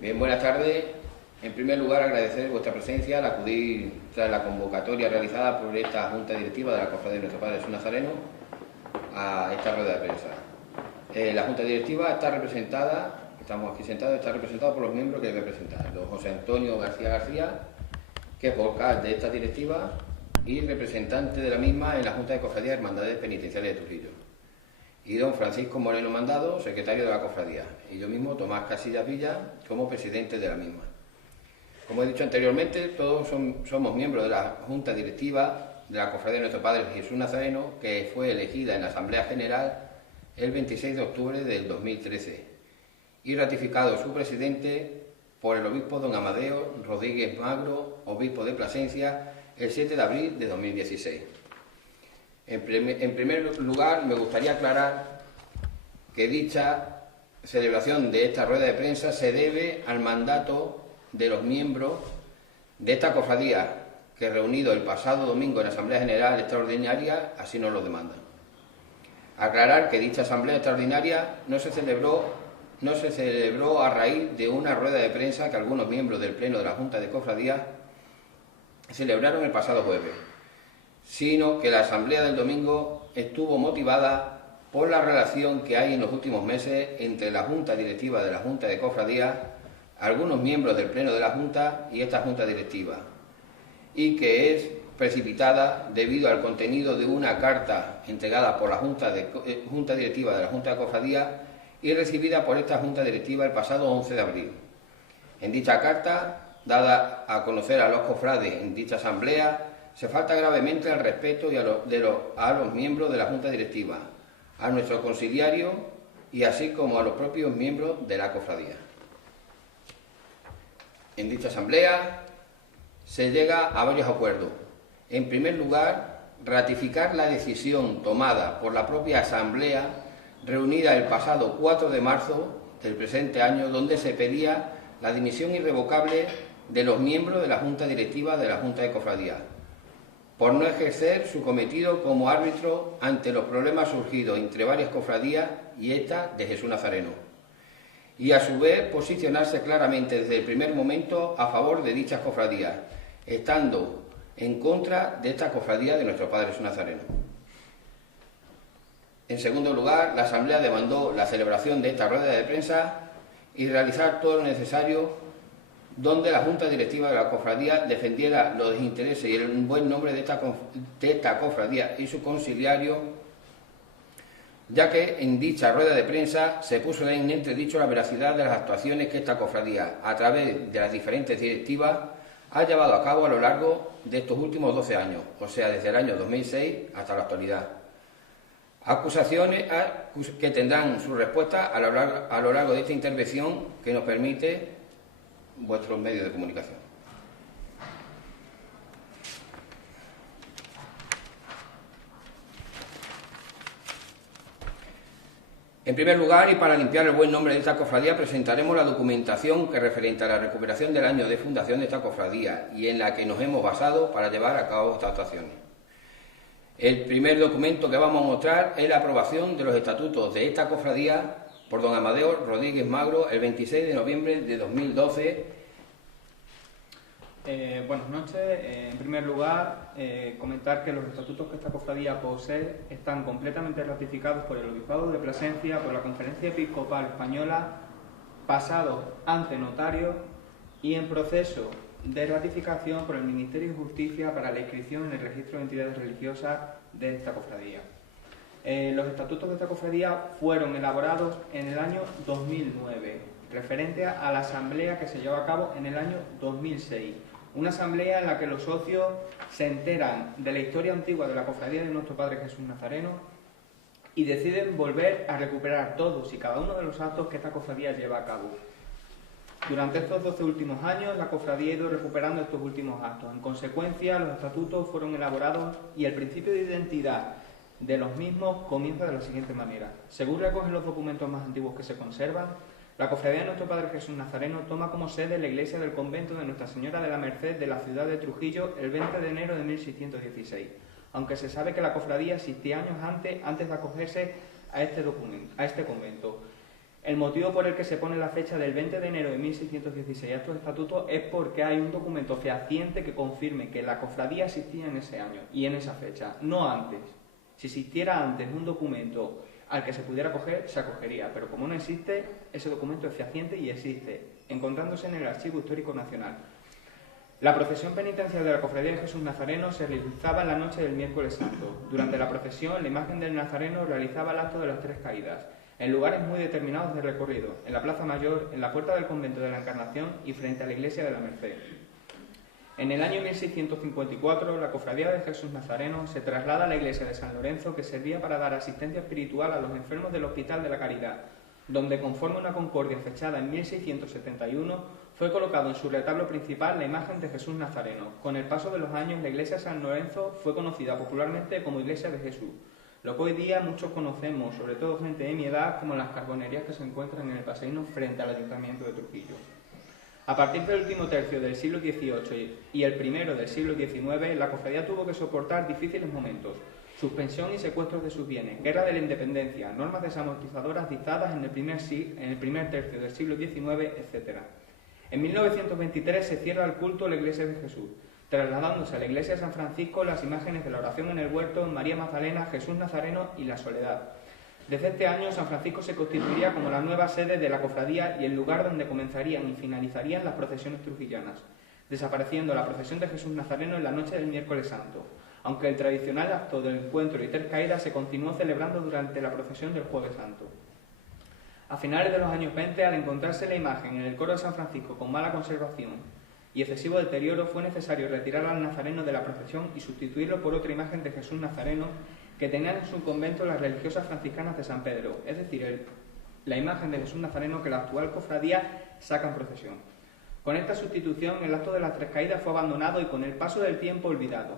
Bien, buenas tardes. En primer lugar, agradecer vuestra presencia al acudir tras la convocatoria realizada por esta Junta Directiva de la Cofradía de Nuestro Padre Jesús Nazareno a esta rueda de prensa. La Junta Directiva está representada, estamos aquí sentados, está representada por los miembros que debe presentar. Don José Antonio García García, que es vocal de esta directiva y representante de la misma en la Junta de Cofradía de Hermandades Penitenciales de Trujillo. Y don Francisco Moreno Mandado, secretario de la cofradía, y yo mismo, Tomás Casillas Villa, como presidente de la misma. Como he dicho anteriormente, todos somos miembros de la Junta Directiva de la Cofradía de Nuestro Padre Jesús Nazareno, que fue elegida en la Asamblea General el 26 de octubre del 2013, y ratificado su presidente por el obispo don Amadeo Rodríguez Magro, obispo de Plasencia, el 7 de abril de 2016. En primer lugar, me gustaría aclarar que dicha celebración de esta rueda de prensa se debe al mandato de los miembros de esta cofradía, que reunido el pasado domingo en la Asamblea General Extraordinaria, así nos lo demandan. Aclarar que dicha Asamblea Extraordinaria no se celebró a raíz de una rueda de prensa que algunos miembros del Pleno de la Junta de Cofradía celebraron el pasado jueves, sino que la asamblea del domingo estuvo motivada por la relación que hay en los últimos meses entre la Junta Directiva de la Junta de Cofradía, algunos miembros del Pleno de la Junta y esta Junta Directiva, y que es precipitada debido al contenido de una carta entregada por la Junta Directiva de la Junta de Cofradía y recibida por esta Junta Directiva el pasado 11 de abril. En dicha carta, dada a conocer a los cofrades en dicha asamblea, se falta gravemente al respeto a los miembros de la Junta Directiva, a nuestro conciliario y así como a los propios miembros de la cofradía. En dicha asamblea se llega a varios acuerdos. En primer lugar, ratificar la decisión tomada por la propia asamblea reunida el pasado 4 de marzo del presente año, donde se pedía la dimisión irrevocable de los miembros de la Junta Directiva de la Junta de Cofradía, por no ejercer su cometido como árbitro ante los problemas surgidos entre varias cofradías y esta de Jesús Nazareno, y a su vez posicionarse claramente desde el primer momento a favor de dichas cofradías, estando en contra de esta cofradía de nuestro Padre Jesús Nazareno. En segundo lugar, la Asamblea demandó la celebración de esta rueda de prensa y realizar todo lo necesario donde la Junta Directiva de la Cofradía defendiera los intereses y el buen nombre de esta cofradía y su conciliario, ya que en dicha rueda de prensa se puso en entredicho la veracidad de las actuaciones que esta cofradía, a través de las diferentes directivas, ha llevado a cabo a lo largo de estos últimos 12 años, o sea, desde el año 2006 hasta la actualidad. Acusaciones que tendrán su respuesta a lo largo de esta intervención que nos permite vuestros medios de comunicación. En primer lugar, y para limpiar el buen nombre de esta cofradía, presentaremos la documentación que referente a la recuperación del año de fundación de esta cofradía y en la que nos hemos basado para llevar a cabo estas actuaciones. El primer documento que vamos a mostrar es la aprobación de los estatutos de esta cofradía por don Amadeo Rodríguez Magro el 26 de noviembre de 2012. Buenas noches. En primer lugar, comentar que los estatutos que esta cofradía posee están completamente ratificados por el Obispado de Plasencia, por la Conferencia Episcopal Española, pasados ante notario y en proceso de ratificación por el Ministerio de Justicia para la inscripción en el registro de entidades religiosas de esta cofradía. Los estatutos de esta cofradía fueron elaborados en el año 2009, referente a la asamblea que se llevó a cabo en el año 2006. Una asamblea en la que los socios se enteran de la historia antigua de la cofradía de nuestro Padre Jesús Nazareno y deciden volver a recuperar todos y cada uno de los actos que esta cofradía lleva a cabo. Durante estos 12 últimos años, la cofradía ha ido recuperando estos últimos actos. En consecuencia, los estatutos fueron elaborados y el principio de identidad de los mismos comienza de la siguiente manera. Según recogen los documentos más antiguos que se conservan, la cofradía de nuestro Padre Jesús Nazareno toma como sede la iglesia del convento de Nuestra Señora de la Merced de la ciudad de Trujillo el 20 de enero de 1616, aunque se sabe que la cofradía existía años antes de acogerse a este convento. El motivo por el que se pone la fecha del 20 de enero de 1616 a estos estatutos es porque hay un documento fehaciente que confirme que la cofradía existía en ese año y en esa fecha, no antes. Si existiera antes un documento al que se pudiera acoger, se acogería, pero como no existe, ese documento es fehaciente y existe, encontrándose en el Archivo Histórico Nacional. La procesión penitencial de la Cofradía de Jesús Nazareno se realizaba en la noche del miércoles santo. Durante la procesión, la imagen del Nazareno realizaba el acto de las tres caídas, en lugares muy determinados del recorrido, en la Plaza Mayor, en la puerta del convento de la Encarnación y frente a la iglesia de la Merced. En el año 1654, la Cofradía de Jesús Nazareno se traslada a la iglesia de San Lorenzo, que servía para dar asistencia espiritual a los enfermos del Hospital de la Caridad, donde, conforme una concordia fechada en 1671, fue colocado en su retablo principal la imagen de Jesús Nazareno. Con el paso de los años, la iglesia de San Lorenzo fue conocida popularmente como Iglesia de Jesús, lo que hoy día muchos conocemos, sobre todo gente de mi edad, como las carbonerías que se encuentran en el Paseíno frente al Ayuntamiento de Trujillo. A partir del último tercio del siglo XVIII y el primero del siglo XIX, la cofradía tuvo que soportar difíciles momentos: suspensión y secuestros de sus bienes, guerra de la independencia, normas desamortizadoras dictadas en el primer tercio del siglo XIX, etc. En 1923 se cierra el culto a la Iglesia de Jesús, trasladándose a la iglesia de San Francisco las imágenes de la oración en el huerto, María Magdalena, Jesús Nazareno y la Soledad. Desde este año, San Francisco se constituiría como la nueva sede de la cofradía y el lugar donde comenzarían y finalizarían las procesiones trujillanas, desapareciendo la procesión de Jesús Nazareno en la noche del miércoles santo, aunque el tradicional acto del encuentro y tres caídas se continuó celebrando durante la procesión del jueves santo. A finales de los años 20, al encontrarse la imagen en el coro de San Francisco con mala conservación y excesivo deterioro, fue necesario retirar al Nazareno de la procesión y sustituirlo por otra imagen de Jesús Nazareno que tenían en su convento las religiosas franciscanas de San Pedro, es decir, la imagen de Jesús Nazareno que la actual cofradía saca en procesión. Con esta sustitución, el acto de las tres caídas fue abandonado y con el paso del tiempo olvidado.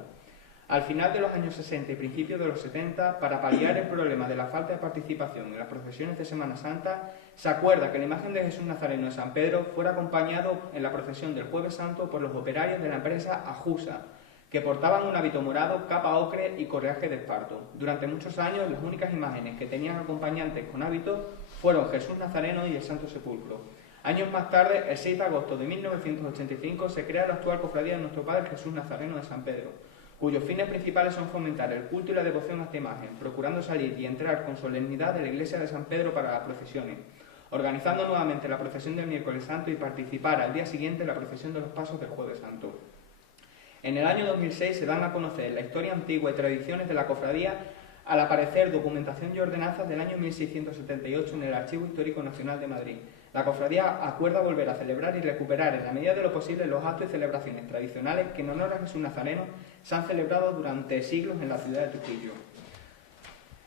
Al final de los años 60 y principios de los 70, para paliar el problema de la falta de participación en las procesiones de Semana Santa, se acuerda que la imagen de Jesús Nazareno de San Pedro fuera acompañado en la procesión del Jueves Santo por los operarios de la empresa Ajusa, que portaban un hábito morado, capa ocre y correaje de esparto. Durante muchos años, las únicas imágenes que tenían acompañantes con hábito fueron Jesús Nazareno y el Santo Sepulcro. Años más tarde, el 6 de agosto de 1985, se crea la actual cofradía de nuestro Padre Jesús Nazareno de San Pedro, cuyos fines principales son fomentar el culto y la devoción a esta imagen, procurando salir y entrar con solemnidad de la iglesia de San Pedro para las procesiones, organizando nuevamente la procesión del miércoles santo y participar al día siguiente en la procesión de los pasos del jueves santo. En el año 2006 se dan a conocer la historia antigua y tradiciones de la cofradía al aparecer documentación y ordenanzas del año 1678 en el Archivo Histórico Nacional de Madrid. La cofradía acuerda volver a celebrar y recuperar en la medida de lo posible los actos y celebraciones tradicionales que en honor a Jesús Nazareno se han celebrado durante siglos en la ciudad de Trujillo.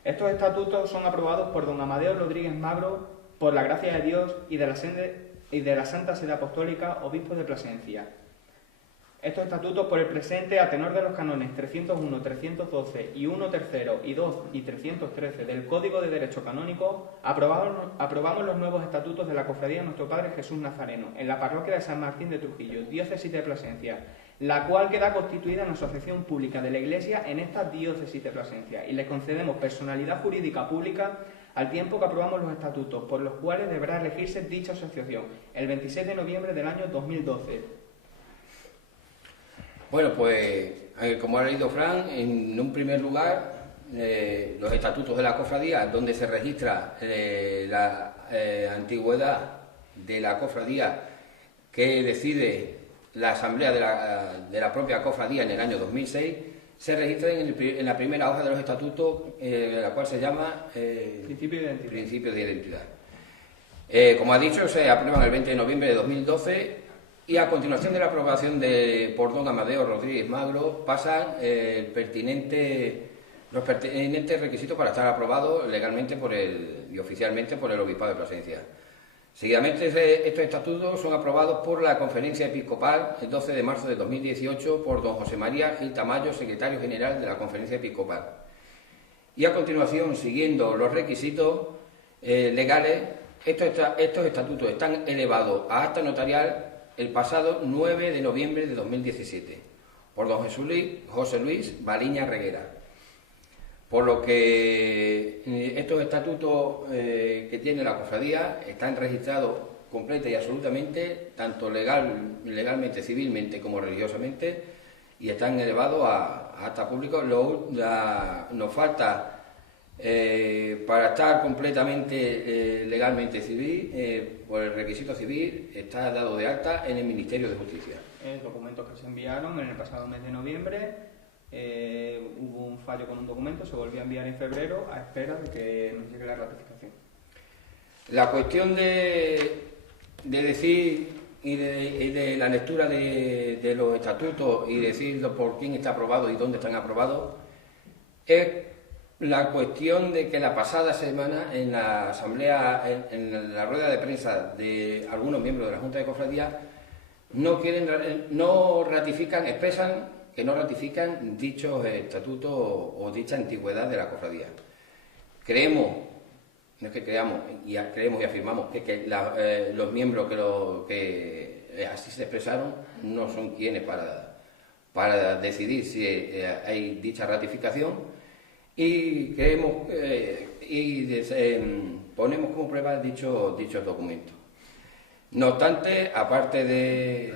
Estos estatutos son aprobados por don Amadeo Rodríguez Magro, por la gracia de Dios y de la Santa Sede Apostólica, obispo de Plasencia. Estos estatutos por el presente, a tenor de los canones 301, 312 y 1 tercero y 2 y 313 del Código de Derecho Canónico, aprobamos los nuevos estatutos de la Cofradía de nuestro Padre Jesús Nazareno en la parroquia de San Martín de Trujillo, diócesis de Plasencia, la cual queda constituida en asociación pública de la Iglesia en esta diócesis de Plasencia, y le concedemos personalidad jurídica pública al tiempo que aprobamos los estatutos por los cuales deberá elegirse dicha asociación el 26 de noviembre del año 2012. Bueno, pues, como ha leído Fran, en un primer lugar, los estatutos de la cofradía, donde se registra la antigüedad de la cofradía que decide la asamblea de la propia cofradía en el año 2006, se registra en la primera hoja de los estatutos, la cual se llama Principio de Identidad. Como ha dicho, se aprueban el 20 de noviembre de 2012. Y a continuación de la aprobación por don Amadeo Rodríguez Magro pasan los pertinentes requisitos para estar aprobados legalmente y oficialmente por el Obispado de Plasencia. Seguidamente, estos estatutos son aprobados por la Conferencia Episcopal el 12 de marzo de 2018 por don José María Gil Tamayo, secretario general de la Conferencia Episcopal. Y a continuación, siguiendo los requisitos legales, estos estatutos están elevados a acta notarial el pasado 9 de noviembre de 2017, por don José Luis Baliña Reguera. por lo que estos estatutos que tiene la cofradía están registrados completa y absolutamente, tanto legalmente, civilmente como religiosamente, y están elevados a acta público. Nos falta, para estar completamente legalmente civil, por el requisito civil, está dado de alta en el Ministerio de Justicia. Documentos que se enviaron en el pasado mes de noviembre, hubo un fallo con un documento, se volvió a enviar en febrero a espera de que nos llegue la ratificación. La cuestión de decir y de la lectura de los estatutos y decir por quién está aprobado y dónde están aprobados es la cuestión de que la pasada semana en la asamblea, en la rueda de prensa de algunos miembros de la Junta de Cofradía, expresan que no ratifican dichos estatutos o dicha antigüedad de la cofradía. Creemos y afirmamos que los miembros que así se expresaron no son quienes para decidir si hay dicha ratificación, y creemos ponemos como prueba dichos documentos. No obstante, aparte de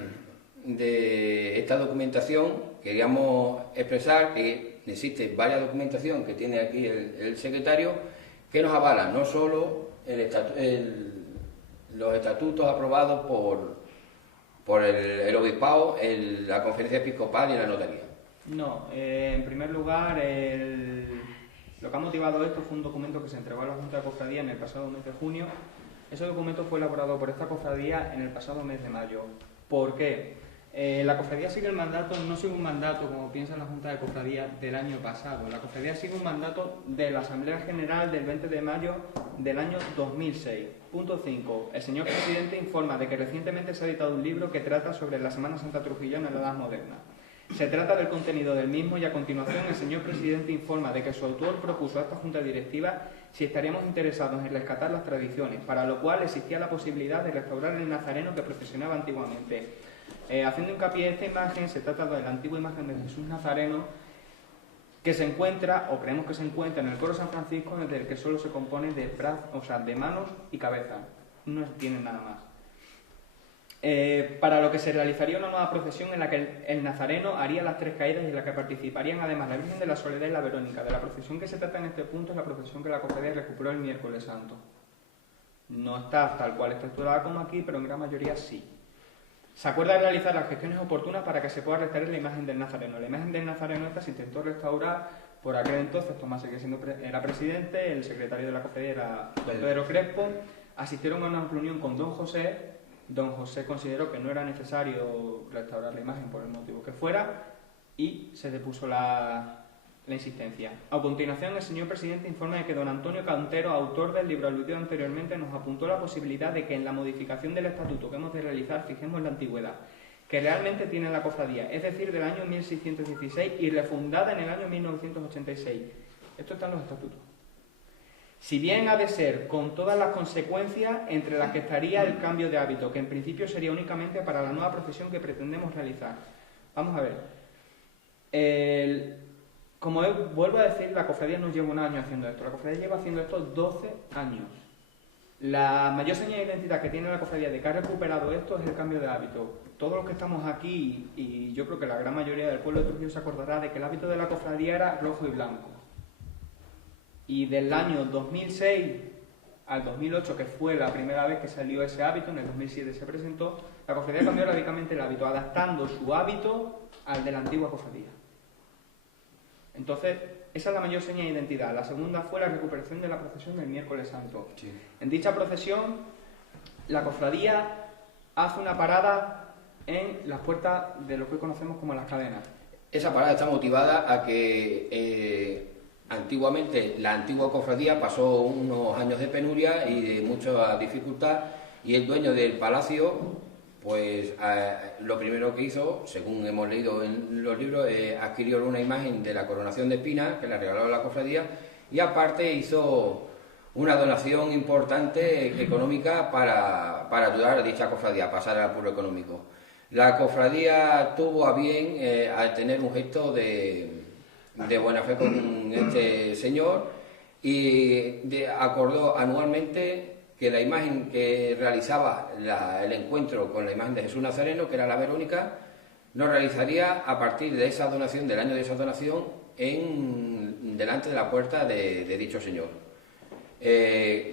esta documentación, queríamos expresar que existe varias documentación que tiene aquí el secretario que nos avalan no solo los estatutos aprobados por el obispado, la conferencia episcopal y la notaría. No, en primer lugar, lo que ha motivado esto fue un documento que se entregó a la Junta de Cofradía en el pasado mes de junio. Ese documento fue elaborado por esta cofradía en el pasado mes de mayo. ¿Por qué? La cofradía sigue el mandato, no sigue un mandato, como piensa la Junta de Cofradía, del año pasado. La cofradía sigue un mandato de la Asamblea General del 20 de mayo del año 2006. Punto 5. El señor presidente informa de que recientemente se ha editado un libro que trata sobre la Semana Santa trujillana en la Edad Moderna. Se trata del contenido del mismo y a continuación el señor presidente informa de que su autor propuso a esta Junta Directiva si estaríamos interesados en rescatar las tradiciones, para lo cual existía la posibilidad de restaurar el nazareno que procesionaba antiguamente. Haciendo hincapié en esta imagen, se trata de la antigua imagen de Jesús Nazareno que se encuentra, o creemos que se encuentra, en el coro San Francisco, desde el que solo se compone de manos y cabeza, no tiene nada más. Para lo que se realizaría una nueva procesión en la que el nazareno haría las tres caídas y en la que participarían además la Virgen de la Soledad y la Verónica. De la procesión que se trata en este punto es la procesión que la cofradía recuperó el miércoles santo. No está tal cual estructurada como aquí, pero en gran mayoría sí. Se acuerda de realizar las gestiones oportunas para que se pueda restaurar la imagen del nazareno. La imagen del nazareno esta se intentó restaurar por aquel entonces. Tomás era presidente, el secretario de la cofradía era don Pedro Crespo. Asistieron a una reunión con don José. Don José consideró que no era necesario restaurar la imagen por el motivo que fuera y se depuso la insistencia. A continuación, el señor presidente informa de que don Antonio Cantero, autor del libro aludido anteriormente, nos apuntó la posibilidad de que en la modificación del estatuto que hemos de realizar fijemos la antigüedad que realmente tiene la cofradía, es decir, del año 1616 y refundada en el año 1986. Esto está en los estatutos. Si bien ha de ser con todas las consecuencias entre las que estaría el cambio de hábito, que en principio sería únicamente para la nueva profesión que pretendemos realizar. Vamos a ver. Como vuelvo a decir, la cofradía no lleva un año haciendo esto. La cofradía lleva haciendo esto 12 años. La mayor señal de identidad que tiene la cofradía de que ha recuperado esto es el cambio de hábito. Todos los que estamos aquí, y yo creo que la gran mayoría del pueblo de Trujillo se acordará de que el hábito de la cofradía era rojo y blanco. Y del año 2006 al 2008, que fue la primera vez que salió ese hábito, en el 2007 se presentó, la cofradía cambió radicalmente el hábito, adaptando su hábito al de la antigua cofradía. Entonces, esa es la mayor señal de identidad. La segunda fue la recuperación de la procesión del miércoles santo. Sí. En dicha procesión, la cofradía hace una parada en las puertas de lo que hoy conocemos como las cadenas. Esa parada está motivada a que antiguamente la antigua cofradía pasó unos años de penuria y de mucha dificultad, y el dueño del palacio, pues lo primero que hizo, según hemos leído en los libros, adquirió una imagen de la coronación de espinas que le regaló a la cofradía, y aparte hizo una donación importante económica para ayudar a dicha cofradía a pasar al apuro económico. La cofradía tuvo a bien a tener un gesto de de buena fe con este señor y acordó anualmente que la imagen que realizaba el encuentro con la imagen de Jesús Nazareno, que era la Verónica, lo realizaría a partir de esa donación, del año de esa donación, delante de la puerta de dicho señor.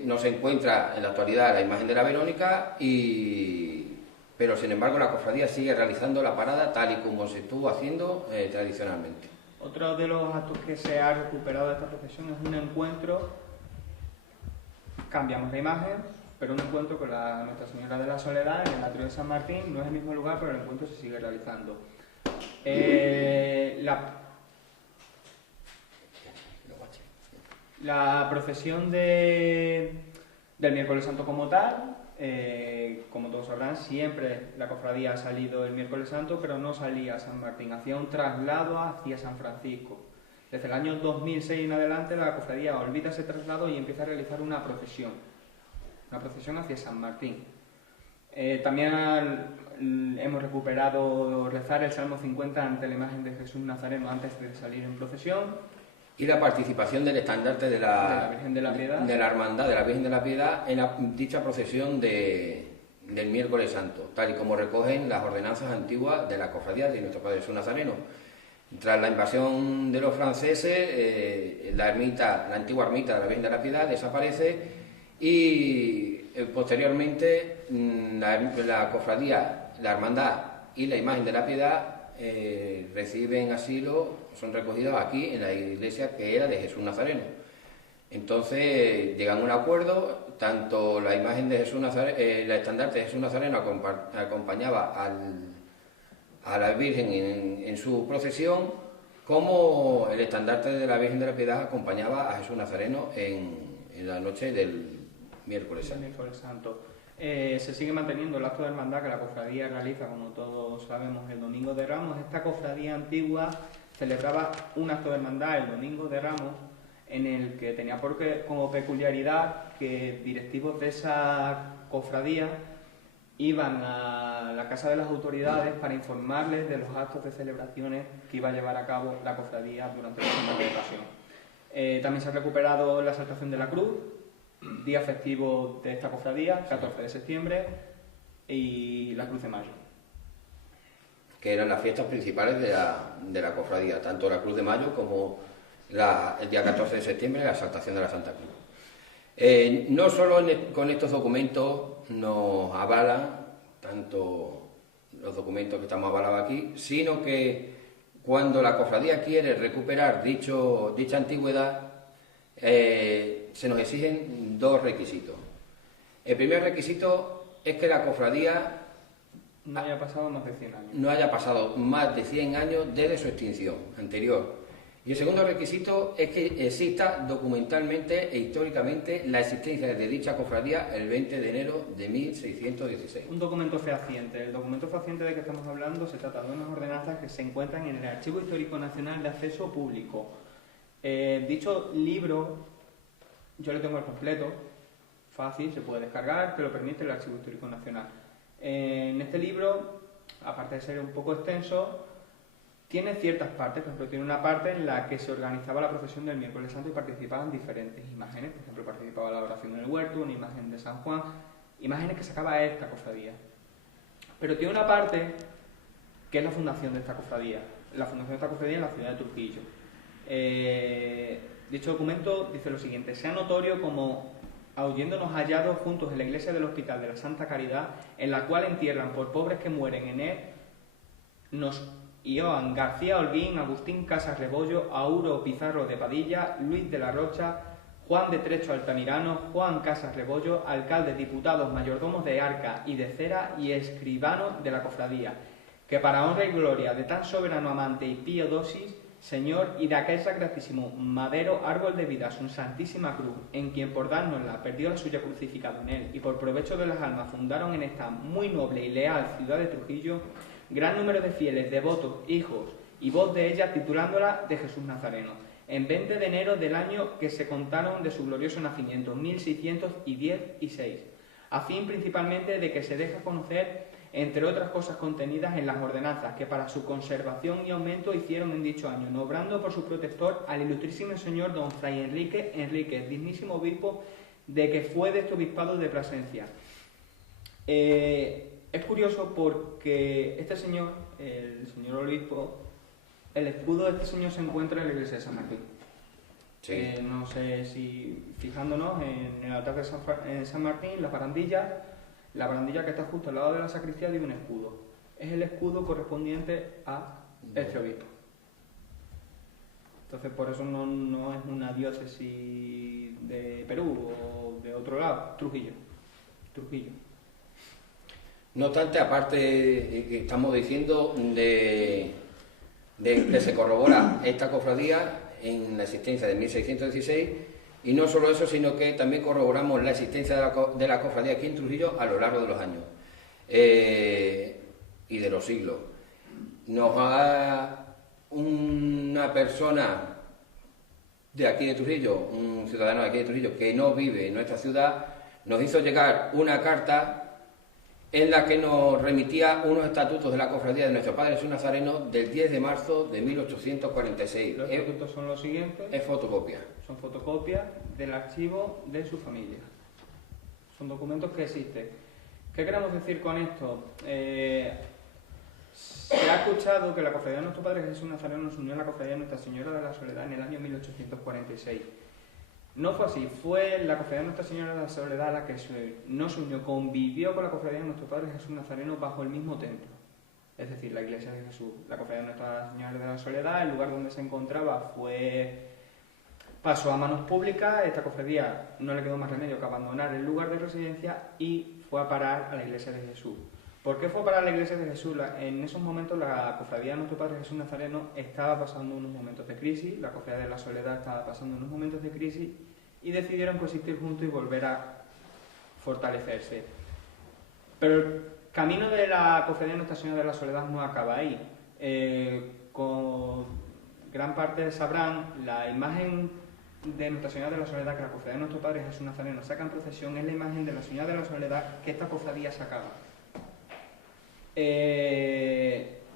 No se encuentra en la actualidad la imagen de la Verónica, pero sin embargo la cofradía sigue realizando la parada tal y como se estuvo haciendo tradicionalmente. Otro de los actos que se ha recuperado de esta procesión es un encuentro, cambiamos la imagen, pero un encuentro con Nuestra Señora de la Soledad en el atrio de San Martín. No es el mismo lugar, pero el encuentro se sigue realizando. La procesión del miércoles santo como tal, como todos sabrán, siempre la cofradía ha salido el miércoles santo, pero no salía a San Martín, hacía un traslado hacia San Francisco. Desde el año 2006 en adelante la cofradía olvida ese traslado y empieza a realizar una procesión hacia San Martín. También hemos recuperado rezar el Salmo 50 ante la imagen de Jesús Nazareno antes de salir en procesión. Y la participación del estandarte de la Virgen de la Piedad, de la Hermandad de la Virgen de la Piedad en dicha procesión del miércoles santo, tal y como recogen las ordenanzas antiguas de la cofradía de nuestro Padre Jesús Nazareno. Tras la invasión de los franceses, la antigua ermita de la Virgen de la Piedad desaparece y posteriormente la cofradía, la hermandad y la imagen de la Piedad reciben asilo, son recogidos aquí en la iglesia que era de Jesús Nazareno. Entonces llegan a un acuerdo, tanto la imagen de Jesús Nazareno, la estandarte de Jesús Nazareno acompañaba a la Virgen en su procesión, como el estandarte de la Virgen de la Piedad acompañaba a Jesús Nazareno en la noche del miércoles santo. Se sigue manteniendo el acto de hermandad que la cofradía realiza, como todos sabemos, el Domingo de Ramos. Esta cofradía antigua celebraba un acto de hermandad el Domingo de Ramos, en el que tenía como peculiaridad que directivos de esa cofradía iban a la casa de las autoridades para informarles de los actos de celebraciones que iba a llevar a cabo la cofradía durante la Semana de Pasión. También se ha recuperado la Exaltación de la Cruz, día festivo de esta cofradía, 14 de septiembre, y la Cruz de Mayo, que eran las fiestas principales de la cofradía, tanto la Cruz de Mayo como el día 14 de septiembre, la Exaltación de la Santa Cruz. No solo con estos documentos nos avalan, tanto los documentos que estamos avalados aquí, sino que cuando la cofradía quiere recuperar dicha antigüedad, se nos exigen dos requisitos. El primer requisito es que la cofradía no haya pasado más de 100 años. No haya pasado más de 100 años desde su extinción anterior. Y el segundo requisito es que exista documentalmente e históricamente la existencia de dicha cofradía el 20 de enero de 1616. Un documento fehaciente. El documento fehaciente de que estamos hablando se trata de unas ordenanzas que se encuentran en el Archivo Histórico Nacional de Acceso Público. Dicho libro, yo lo tengo al completo, fácil, se puede descargar, que lo permite el Archivo Histórico Nacional. En este libro, aparte de ser un poco extenso, tiene ciertas partes. Por ejemplo, tiene una parte en la que se organizaba la procesión del miércoles santo y participaban diferentes imágenes. Por ejemplo, participaba la oración en el huerto, una imagen de San Juan, imágenes que sacaba esta cofradía. Pero tiene una parte que es la fundación de esta cofradía. La fundación de esta cofradía en la ciudad de Trujillo. Dicho documento dice lo siguiente: sea notorio como habiéndonos hallado juntos en la iglesia del Hospital de la Santa Caridad, en la cual entierran por pobres que mueren en él, nos Ioan García Holguín, Agustín Casas Rebollo, Auro Pizarro de Padilla, Luis de la Rocha, Juan de Trecho Altamirano, Juan Casas Rebollo, alcaldes, diputados, mayordomos de Arca y de Cera y escribanos de la cofradía, que para honra y gloria de tan soberano amante y pío dosis, Señor, y de aquel sacratísimo madero árbol de vida, su santísima cruz, en quien por dárnosla perdió la suya crucificado en él, y por provecho de las almas fundaron en esta muy noble y leal ciudad de Trujillo gran número de fieles, devotos, hijos y voz de ella, titulándola de Jesús Nazareno, en 20 de enero del año que se contaron de su glorioso nacimiento, 1610 y 6, a fin principalmente de que se deje conocer entre otras cosas contenidas en las ordenanzas que para su conservación y aumento hicieron en dicho año, nombrando por su protector al ilustrísimo señor don Fray Enrique Enríquez, dignísimo obispo de que fue de este obispado de Plasencia. Es curioso porque este señor, el señor obispo, el escudo de este señor se encuentra en la iglesia de San Martín. Sí. No sé si, fijándonos en el altar de San Martín, la barandilla que está justo al lado de la sacristía tiene un escudo. Es el escudo correspondiente a este obispo. Entonces por eso no es una diócesis de Perú o de otro lado, Trujillo. No obstante, aparte que estamos diciendo de que se corrobora esta cofradía en la existencia de 1616, y no solo eso, sino que también corroboramos la existencia de la cofradía aquí en Trujillo a lo largo de los años y de los siglos. Nos ha una persona de aquí de Trujillo, un ciudadano de aquí de Trujillo que no vive en nuestra ciudad, nos hizo llegar una carta en la que nos remitía unos estatutos de la cofradía de nuestro Padre Jesús Nazareno del 10 de marzo de 1846. Los estatutos son los siguientes. Es fotocopia. Son fotocopias del archivo de su familia. Son documentos que existen. ¿Qué queremos decir con esto? Se ha escuchado que la cofradía de nuestro Padre Jesús Nazareno se unió a la cofradía de Nuestra Señora de la Soledad en el año 1846. No fue así, fue la cofradía de Nuestra Señora de la Soledad la que no se unió, convivió con la cofradía de nuestro Padre Jesús Nazareno bajo el mismo templo. Es decir, la iglesia de Jesús. La cofradía de Nuestra Señora de la Soledad, el lugar donde se encontraba pasó a manos públicas. Esta cofradía no le quedó más remedio que abandonar el lugar de residencia y fue a parar a la iglesia de Jesús. ¿Por qué fue a parar a la iglesia de Jesús? En esos momentos la cofradía de nuestro Padre Jesús Nazareno estaba pasando unos momentos de crisis, la cofradía de la Soledad estaba pasando unos momentos de crisis y decidieron coexistir juntos y volver a fortalecerse. Pero el camino de la cofradía de Nuestra Señora de la Soledad no acaba ahí. Con gran parte sabrán, la imagen de Nuestra Señora de la Soledad que la cofradía de nuestro Padre Jesús Nazareno saca en procesión es la imagen de la Señora de la Soledad que esta cofradía sacaba.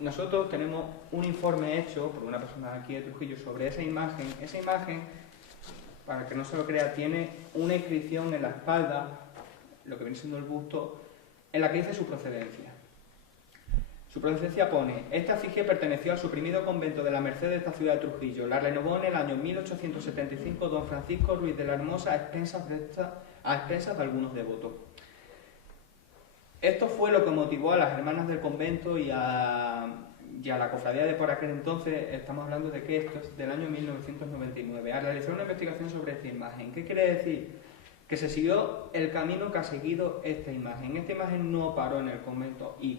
Nosotros tenemos un informe hecho por una persona aquí de Trujillo sobre esa imagen. Esa imagen, para que no se lo crea, tiene una inscripción en la espalda, lo que viene siendo el busto, en la que dice su procedencia. Su procedencia pone: esta efigie perteneció al suprimido convento de la Merced de esta ciudad de Trujillo. La renovó en el año 1875 don Francisco Ruiz de la Hermosa a expensas de algunos devotos. Esto fue lo que motivó a las hermanas del convento y a la cofradía de por aquel entonces, estamos hablando de que esto es del año 1999, a realizar una investigación sobre esta imagen. ¿Qué quiere decir? Que se siguió el camino que ha seguido esta imagen. Esta imagen no paró en el convento y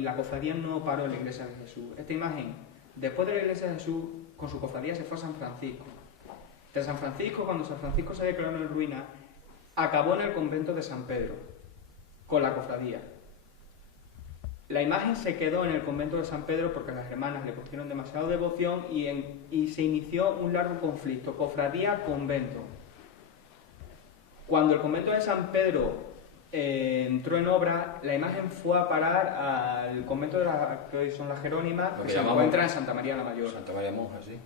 la cofradía no paró en la iglesia de Jesús. Esta imagen, después de la iglesia de Jesús, con su cofradía se fue a San Francisco. De San Francisco, cuando San Francisco se declaró en ruina, acabó en el convento de San Pedro con la cofradía. La imagen se quedó en el convento de San Pedro porque las hermanas le pusieron demasiada devoción y se inició un largo conflicto, cofradía-convento. Cuando el convento de San Pedro entró en obra, la imagen fue a parar al convento de que hoy son las Jerónimas, que se encuentra en Santa María la Mayor. Santa María Monja, sí.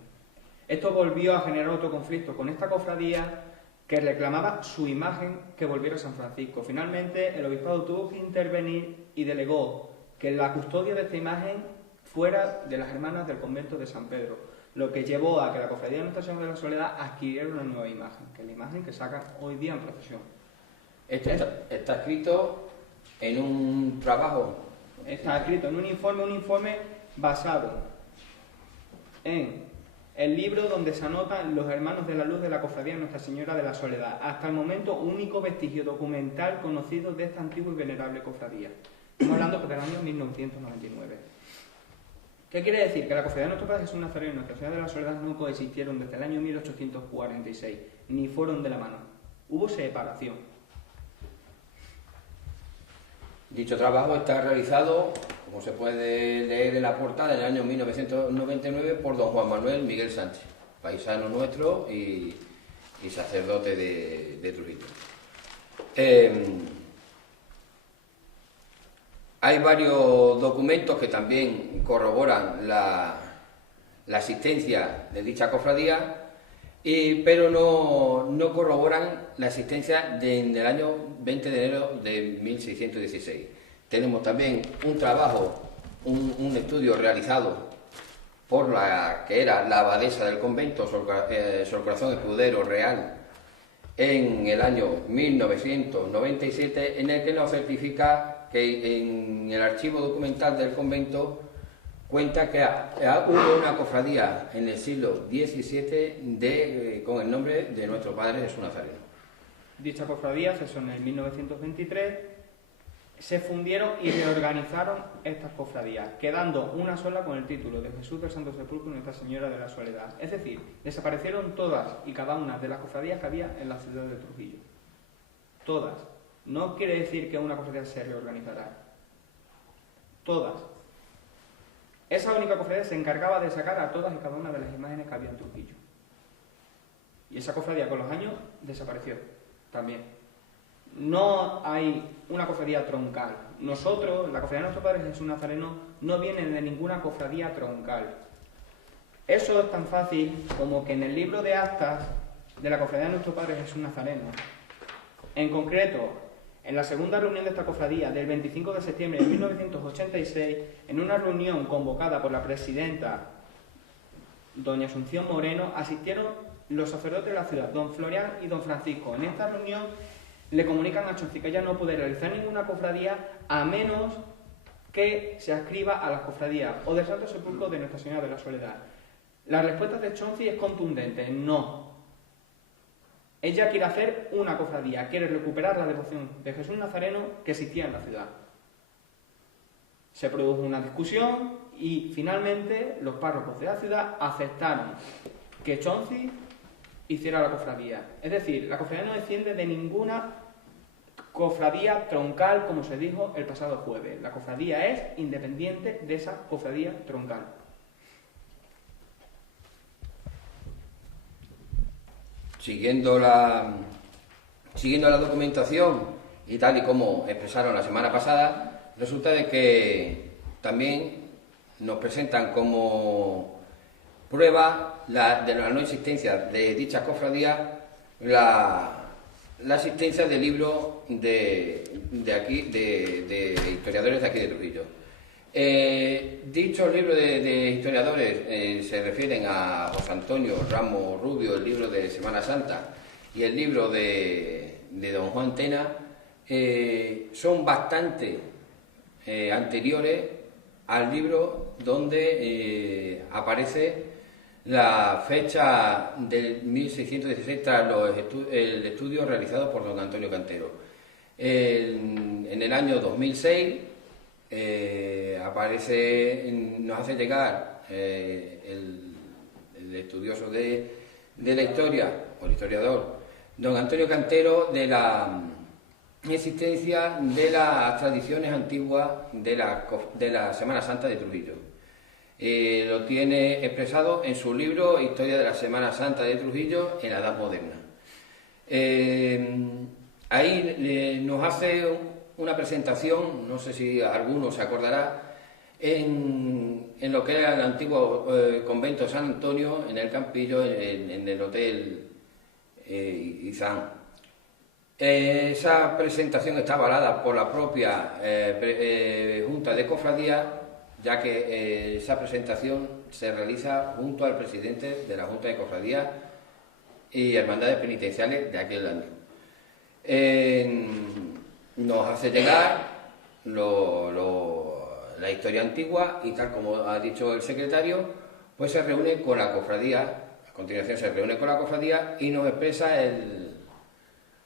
Esto volvió a generar otro conflicto con esta cofradía que reclamaba su imagen que volviera a San Francisco. Finalmente, el obispado tuvo que intervenir y delegó que la custodia de esta imagen fuera de las hermanas del convento de San Pedro, lo que llevó a que la cofradía de Nuestra Señora de la Soledad adquiriera una nueva imagen, que es la imagen que sacan hoy día en procesión. Esto está escrito en un trabajo. Está escrito en un informe basado en el libro donde se anotan los hermanos de la luz de la cofradía de Nuestra Señora de la Soledad, hasta el momento único vestigio documental conocido de esta antigua y venerable cofradía. Estamos hablando del año 1999. ¿Qué quiere decir? Que la cofradía de nuestro Padre Jesús Nazareno y Nuestra Señora de la Soledad no coexistieron desde el año 1846, ni fueron de la mano. Hubo separación. Dicho trabajo está realizado, como se puede leer en la portada, en el año 1999 por don Juan Manuel Miguel Sánchez, paisano nuestro y sacerdote de Trujillo. Hay varios documentos que también corroboran la existencia de dicha cofradía, pero no corroboran la existencia del año 20 de enero de 1616. Tenemos también un trabajo, un estudio realizado por la que era la abadesa del convento, Sor Corazón Escudero Real, en el año 1997, en el que nos certifica que en el archivo documental del convento cuenta que hubo una cofradía en el siglo XVII con el nombre de nuestro Padre Jesús Nazareno. Dicha cofradía cesó en el 1923, se fundieron y reorganizaron estas cofradías, quedando una sola con el título de Jesús del Santo Sepulcro y Nuestra Señora de la Soledad. Es decir, desaparecieron todas y cada una de las cofradías que había en la ciudad de Trujillo. Todas. No quiere decir que una cofradía se reorganizará. Todas. Esa única cofradía se encargaba de sacar a todas y cada una de las imágenes que había en Trujillo. Y esa cofradía con los años desapareció también. No hay una cofradía troncal. Nosotros, la cofradía de nuestro Padre Jesús Nazareno, no viene de ninguna cofradía troncal. Eso es tan fácil como que en el libro de actas de la cofradía de nuestro Padre Jesús Nazareno, en concreto, en la segunda reunión de esta cofradía, del 25 de septiembre de 1986, en una reunión convocada por la presidenta doña Asunción Moreno, asistieron los sacerdotes de la ciudad, don Florián y don Francisco. En esta reunión le comunican a Chonci que ella no puede realizar ninguna cofradía a menos que se adscriba a las cofradías o del Santo Sepulcro de Nuestra Señora de la Soledad. La respuesta de Chonci es contundente: no. Ella quiere hacer una cofradía, quiere recuperar la devoción de Jesús Nazareno que existía en la ciudad. Se produjo una discusión y finalmente los párrocos de la ciudad aceptaron que Chonci hiciera la cofradía. Es decir, la cofradía no desciende de ninguna cofradía troncal, como se dijo el pasado jueves. La cofradía es independiente de esa cofradía troncal. Siguiendo la documentación y tal y como expresaron la semana pasada, resulta de que también nos presentan como prueba de la no existencia de dicha cofradía la existencia de libros de historiadores de aquí de Trujillo. Dichos libros de historiadores se refieren a José Antonio Ramos Rubio, el libro de Semana Santa, y el libro de don Juan Tena. Son bastante anteriores al libro donde aparece la fecha del 1616 tras el estudio realizado por don Antonio Cantero. En el año 2006 nos hace llegar el estudioso de la historia, o el historiador, don Antonio Cantero, de la existencia de las tradiciones antiguas de la Semana Santa de Trujillo. Lo tiene expresado en su libro Historia de la Semana Santa de Trujillo en la Edad Moderna. Ahí nos hace una presentación, no sé si alguno se acordará, en lo que era el antiguo convento de San Antonio, en el Campillo, en el Hotel Izán. Esa presentación está avalada por la propia Junta de Cofradía, ya que esa presentación se realiza junto al presidente de la Junta de Cofradía y Hermandades Penitenciales de aquel año. Nos hace llegar la historia antigua y, tal como ha dicho el secretario, pues se reúne con la cofradía. A continuación se reúne con la cofradía y nos expresa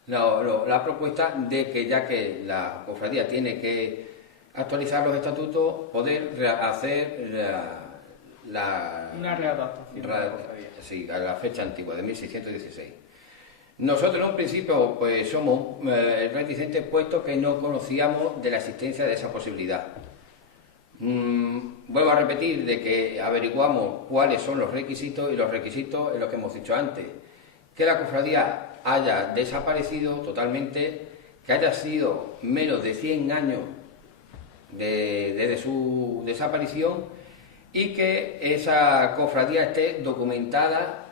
la propuesta de que, ya que la cofradía tiene que actualizar los estatutos, poder hacer una readaptación a la fecha antigua de 1616. Nosotros en un principio pues somos reticentes, puesto que no conocíamos de la existencia de esa posibilidad. Vuelvo a repetir de que averiguamos cuáles son los requisitos, y los requisitos es lo que hemos dicho antes: que la cofradía haya desaparecido totalmente, que haya sido menos de 100 años desde su desaparición y que esa cofradía esté documentada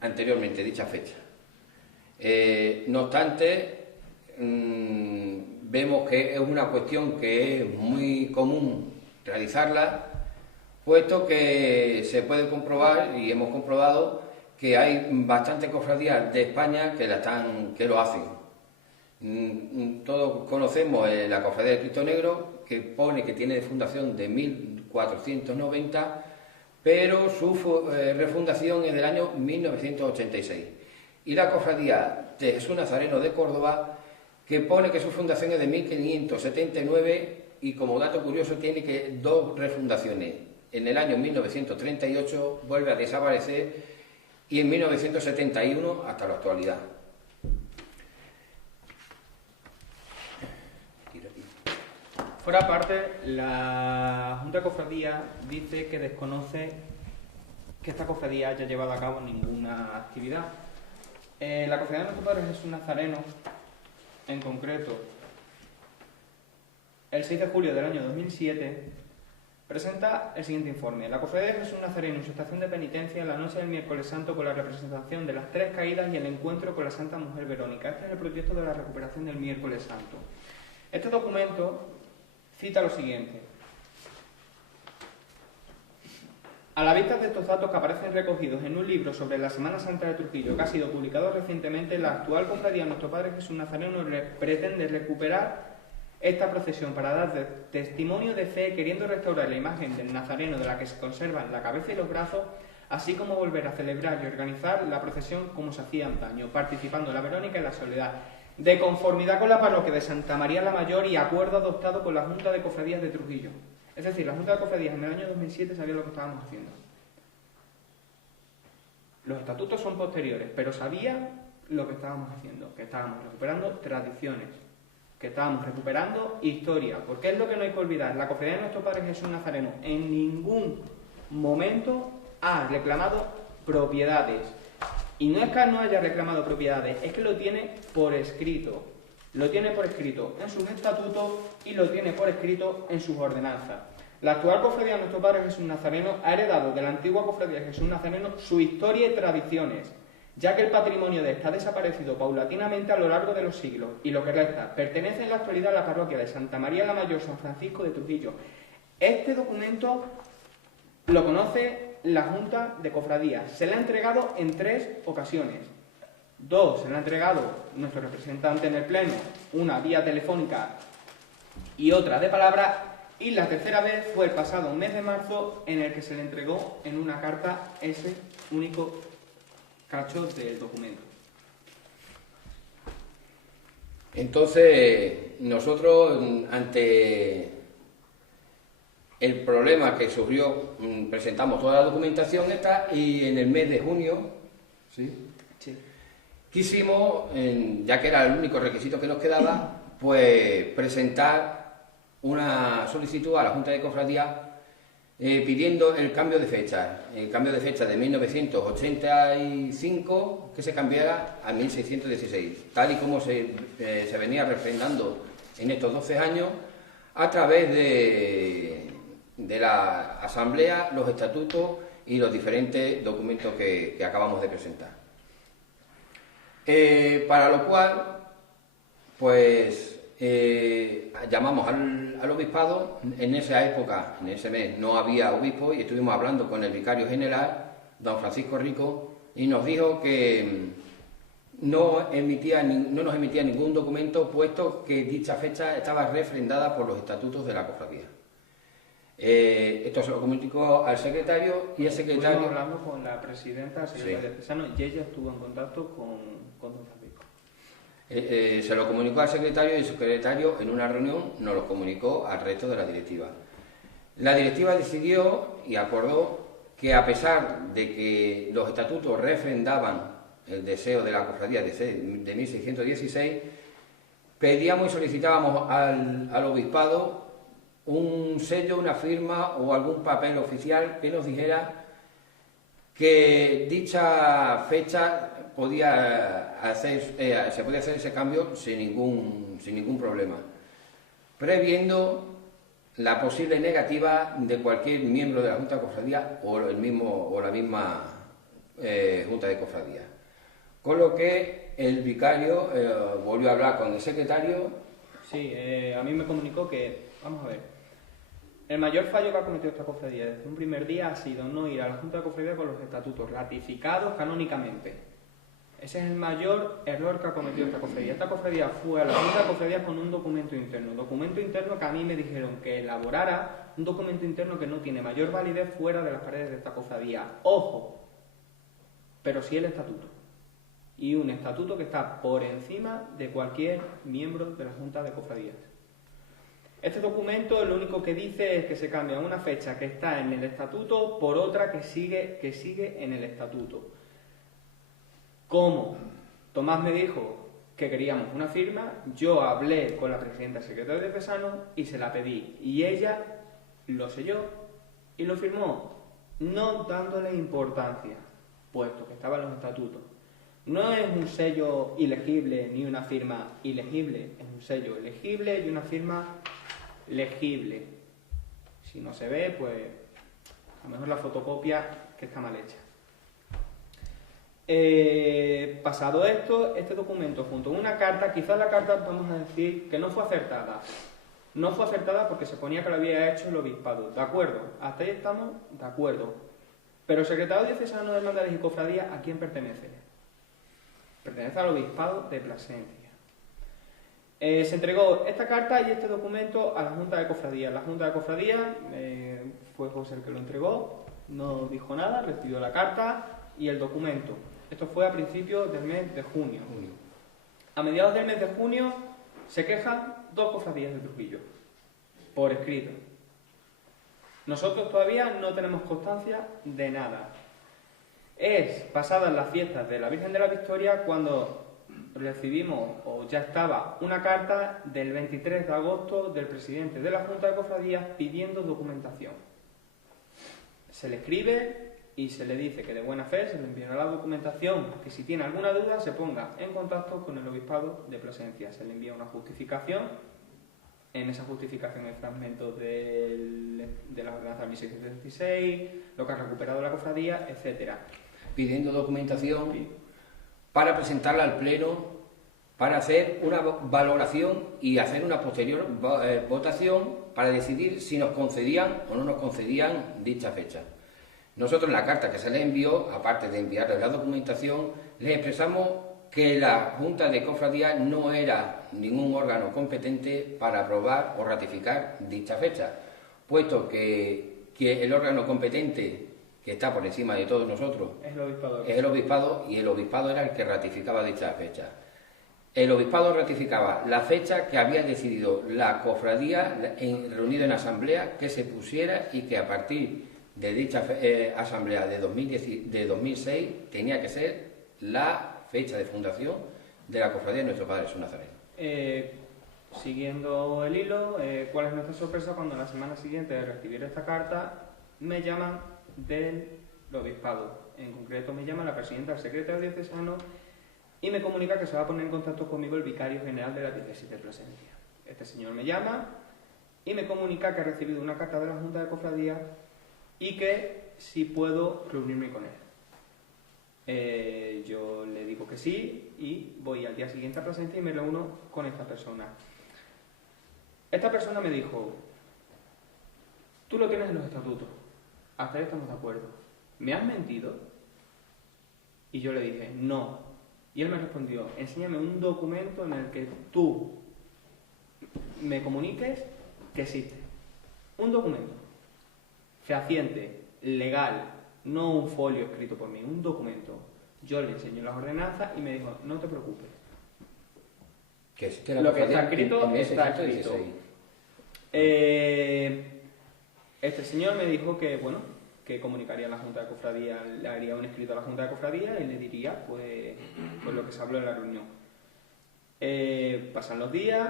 anteriormente, dicha fecha. No obstante, vemos que es una cuestión que es muy común realizarla, puesto que se puede comprobar, y hemos comprobado, que hay bastantes cofradías de España que lo hacen. Todos conocemos la Cofradía del Cristo Negro, que pone que tiene fundación de 1490, pero su refundación es del año 1986. Y la Cofradía de Jesús Nazareno de Córdoba, que pone que su fundación es de 1579 y, como dato curioso, tiene que dos refundaciones. En el año 1938 vuelve a desaparecer y en 1971 hasta la actualidad. Por aparte, la Junta de Cofradía dice que desconoce que esta cofradía haya llevado a cabo ninguna actividad. La Cofradía de Nuestro Padre Jesús Nazareno, en concreto, el 6 de julio del año 2007, presenta el siguiente informe. La Cofradía de Jesús Nazareno en su estación de penitencia en la noche del miércoles santo con la representación de las tres caídas y el encuentro con la Santa Mujer Verónica. Este es el proyecto de la recuperación del miércoles santo. Este documento cita lo siguiente. A la vista de estos datos que aparecen recogidos en un libro sobre la Semana Santa de Trujillo que ha sido publicado recientemente, la actual Cofradía de Nuestro Padre Jesús Nazareno pretende recuperar esta procesión para dar testimonio de fe, queriendo restaurar la imagen del Nazareno de la que se conservan la cabeza y los brazos, así como volver a celebrar y organizar la procesión como se hacía antaño, participando la Verónica en la soledad, de conformidad con la parroquia de Santa María la Mayor y acuerdo adoptado con la Junta de Cofradías de Trujillo. Es decir, la Junta de Cofradías en el año 2007 sabía lo que estábamos haciendo. Los estatutos son posteriores, pero sabía lo que estábamos haciendo, que estábamos recuperando tradiciones, que estábamos recuperando historia, porque es lo que no hay que olvidar. La Cofradía de Nuestro Padre Jesús Nazareno en ningún momento ha reclamado propiedades. Y no es que no haya reclamado propiedades, es que lo tiene por escrito. Lo tiene por escrito en sus estatutos y lo tiene por escrito en sus ordenanzas. La actual Cofradía de Nuestro Padre Jesús Nazareno ha heredado de la antigua Cofradía de Jesús Nazareno su historia y tradiciones, ya que el patrimonio de esta ha desaparecido paulatinamente a lo largo de los siglos, y lo que resta pertenece en la actualidad a la parroquia de Santa María la Mayor San Francisco de Trujillo. Este documento lo conoce la Junta de Cofradías. Se le ha entregado en 3 ocasiones. 2 se le ha entregado nuestro representante en el Pleno, una vía telefónica y otra de palabra, y la tercera vez fue el pasado mes de marzo, en el que se le entregó en una carta ese único cacho del documento. Entonces, nosotros, ante el problema que surgió, presentamos toda la documentación esta, y en el mes de junio, ¿sí? Sí. Quisimos, ya que era el único requisito que nos quedaba, pues presentar una solicitud a la Junta de Cofradía pidiendo el cambio de fecha. El cambio de fecha de 1985 que se cambiara a 1616, tal y como se venía refrendando en estos 12 años a través de la Asamblea, los estatutos y los diferentes documentos que acabamos de presentar. Para lo cual, pues llamamos al obispado. En esa época, en ese mes, no había obispo y estuvimos hablando con el vicario general, don Francisco Rico, y nos dijo que no nos emitía ningún documento, puesto que dicha fecha estaba refrendada por los estatutos de la cofradía. Esto se lo comunicó al secretario y el secretario... Estuvimos hablando con la presidenta, señora de Pesano, y ella estuvo en contacto con don Francisco. Se lo comunicó al secretario y el secretario en una reunión nos lo comunicó al resto de la directiva. La directiva decidió y acordó que, a pesar de que los estatutos refrendaban el deseo de la cofradía de 1616, pedíamos y solicitábamos al obispado un sello, una firma o algún papel oficial que nos dijera que dicha fecha se podía hacer ese cambio sin ningún problema, previendo la posible negativa de cualquier miembro de la Junta de Cofradía o la misma Junta de Cofradía. Con lo que el vicario volvió a hablar con el secretario. Sí, a mí me comunicó que, vamos a ver, el mayor fallo que ha cometido esta cofradía desde un primer día ha sido no ir a la Junta de Cofradía con los estatutos ratificados canónicamente. Ese es el mayor error que ha cometido esta cofradía. Esta cofradía fue a la Junta de Cofradía con un documento interno que a mí me dijeron que elaborara un documento interno que no tiene mayor validez fuera de las paredes de esta cofradía. ¡Ojo! Pero sí el estatuto. Y un estatuto que está por encima de cualquier miembro de la Junta de Cofradías. Este documento lo único que dice es que se cambia una fecha que está en el estatuto por otra que sigue en el estatuto. Como Tomás me dijo que queríamos una firma, yo hablé con la presidenta secretaria diocesano y se la pedí. Y ella lo selló y lo firmó, no dándole importancia, puesto que estaba en los estatutos. No es un sello ilegible ni una firma ilegible, es un sello legible y una firma legible. Si no se ve, pues a lo mejor la fotocopia que está mal hecha. Pasado esto, este documento junto a una carta, quizás la carta vamos a decir que no fue acertada. No fue acertada porque se ponía que lo había hecho el obispado. De acuerdo, hasta ahí estamos de acuerdo. Pero el secretario diocesano de Hermandades y Cofradías, ¿a quién pertenece? Pertenece al obispado de Plasencia. Se entregó esta carta y este documento a la Junta de Cofradías. La Junta de Cofradías fue José el que lo entregó, no dijo nada, recibió la carta y el documento. Esto fue a principios del mes de junio. A mediados del mes de junio se quejan 2 cofradías de Trujillo, por escrito. Nosotros todavía no tenemos constancia de nada. Es pasadas las fiestas de la Virgen de la Victoria cuando recibimos, o ya estaba, una carta del 23 de agosto del presidente de la Junta de Cofradías pidiendo documentación. Se le escribe y se le dice que de buena fe se le enviará la documentación, que si tiene alguna duda se ponga en contacto con el obispado de Plasencia. Se le envía una justificación, en esa justificación hay fragmentos de la ordenanza 1616, lo que ha recuperado la cofradía, etc. Pidiendo documentación para presentarla al Pleno, para hacer una valoración y hacer una posterior votación para decidir si nos concedían o no nos concedían dicha fecha. Nosotros en la carta que se le envió, aparte de enviarle la documentación, le expresamos que la Junta de Cofradías no era ningún órgano competente para aprobar o ratificar dicha fecha, puesto que el órgano competente que está por encima de todos nosotros es el obispado, y el obispado era el que ratificaba dicha fecha. El obispado ratificaba la fecha que había decidido la cofradía reunida en asamblea que se pusiera y que a partir de dicha asamblea de 2006 tenía que ser la fecha de fundación de la cofradía de Nuestro Padre Jesús Nazareno. Siguiendo el hilo, ¿cuál es nuestra sorpresa cuando la semana siguiente de recibir esta carta me llaman del obispado? En concreto me llama la presidenta del secretario diocesano y me comunica que se va a poner en contacto conmigo el vicario general de la diócesis de Plasencia. Este señor me llama y me comunica que ha recibido una carta de la Junta de Cofradías y que si puedo reunirme con él. Yo le digo que sí y voy al día siguiente a Plasencia y me reúno con esta persona. Esta persona me dijo: tú lo tienes en los estatutos, hasta ahí estamos de acuerdo. ¿Me has mentido? Y yo le dije: no. Y él me respondió: enséñame un documento en el que tú me comuniques que existe. Un documento fehaciente, legal, no un folio escrito por mí, un documento. Yo le enseñé las ordenanzas y me dijo: no te preocupes. Que lo que está escrito está escrito. Este señor me dijo que, bueno, que comunicaría a la Junta de Cofradía, le haría un escrito a la Junta de Cofradía y le diría pues lo que se habló en la reunión. Pasan los días,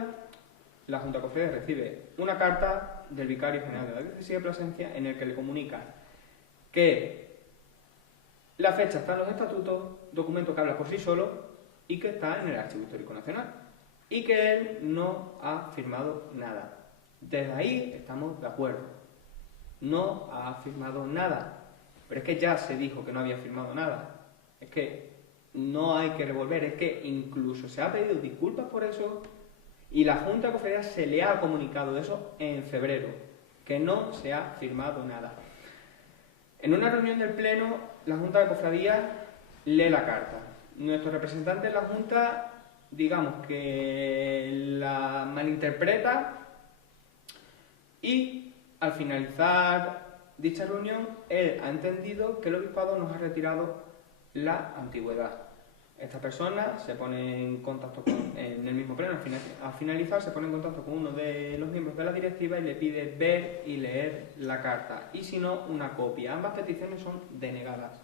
la Junta de Cofradía recibe una carta del vicario general de la diócesis de Plasencia en el que le comunica que la fecha está en los estatutos, documento que habla por sí solo y que está en el Archivo Histórico Nacional y que él no ha firmado nada. Desde ahí estamos de acuerdo. No ha firmado nada. Pero es que ya se dijo que no había firmado nada. Es que no hay que revolver, es que incluso se ha pedido disculpas por eso y la Junta de Cofradías se le ha comunicado eso en febrero, que no se ha firmado nada. En una reunión del Pleno, la Junta de Cofradías lee la carta. Nuestro representante en la Junta, digamos que la malinterpreta y al finalizar dicha reunión, él ha entendido que el obispado nos ha retirado la antigüedad. Esta persona se pone en contacto en el mismo pleno, al finalizar se pone en contacto con uno de los miembros de la directiva y le pide ver y leer la carta, y si no, una copia. Ambas peticiones son denegadas.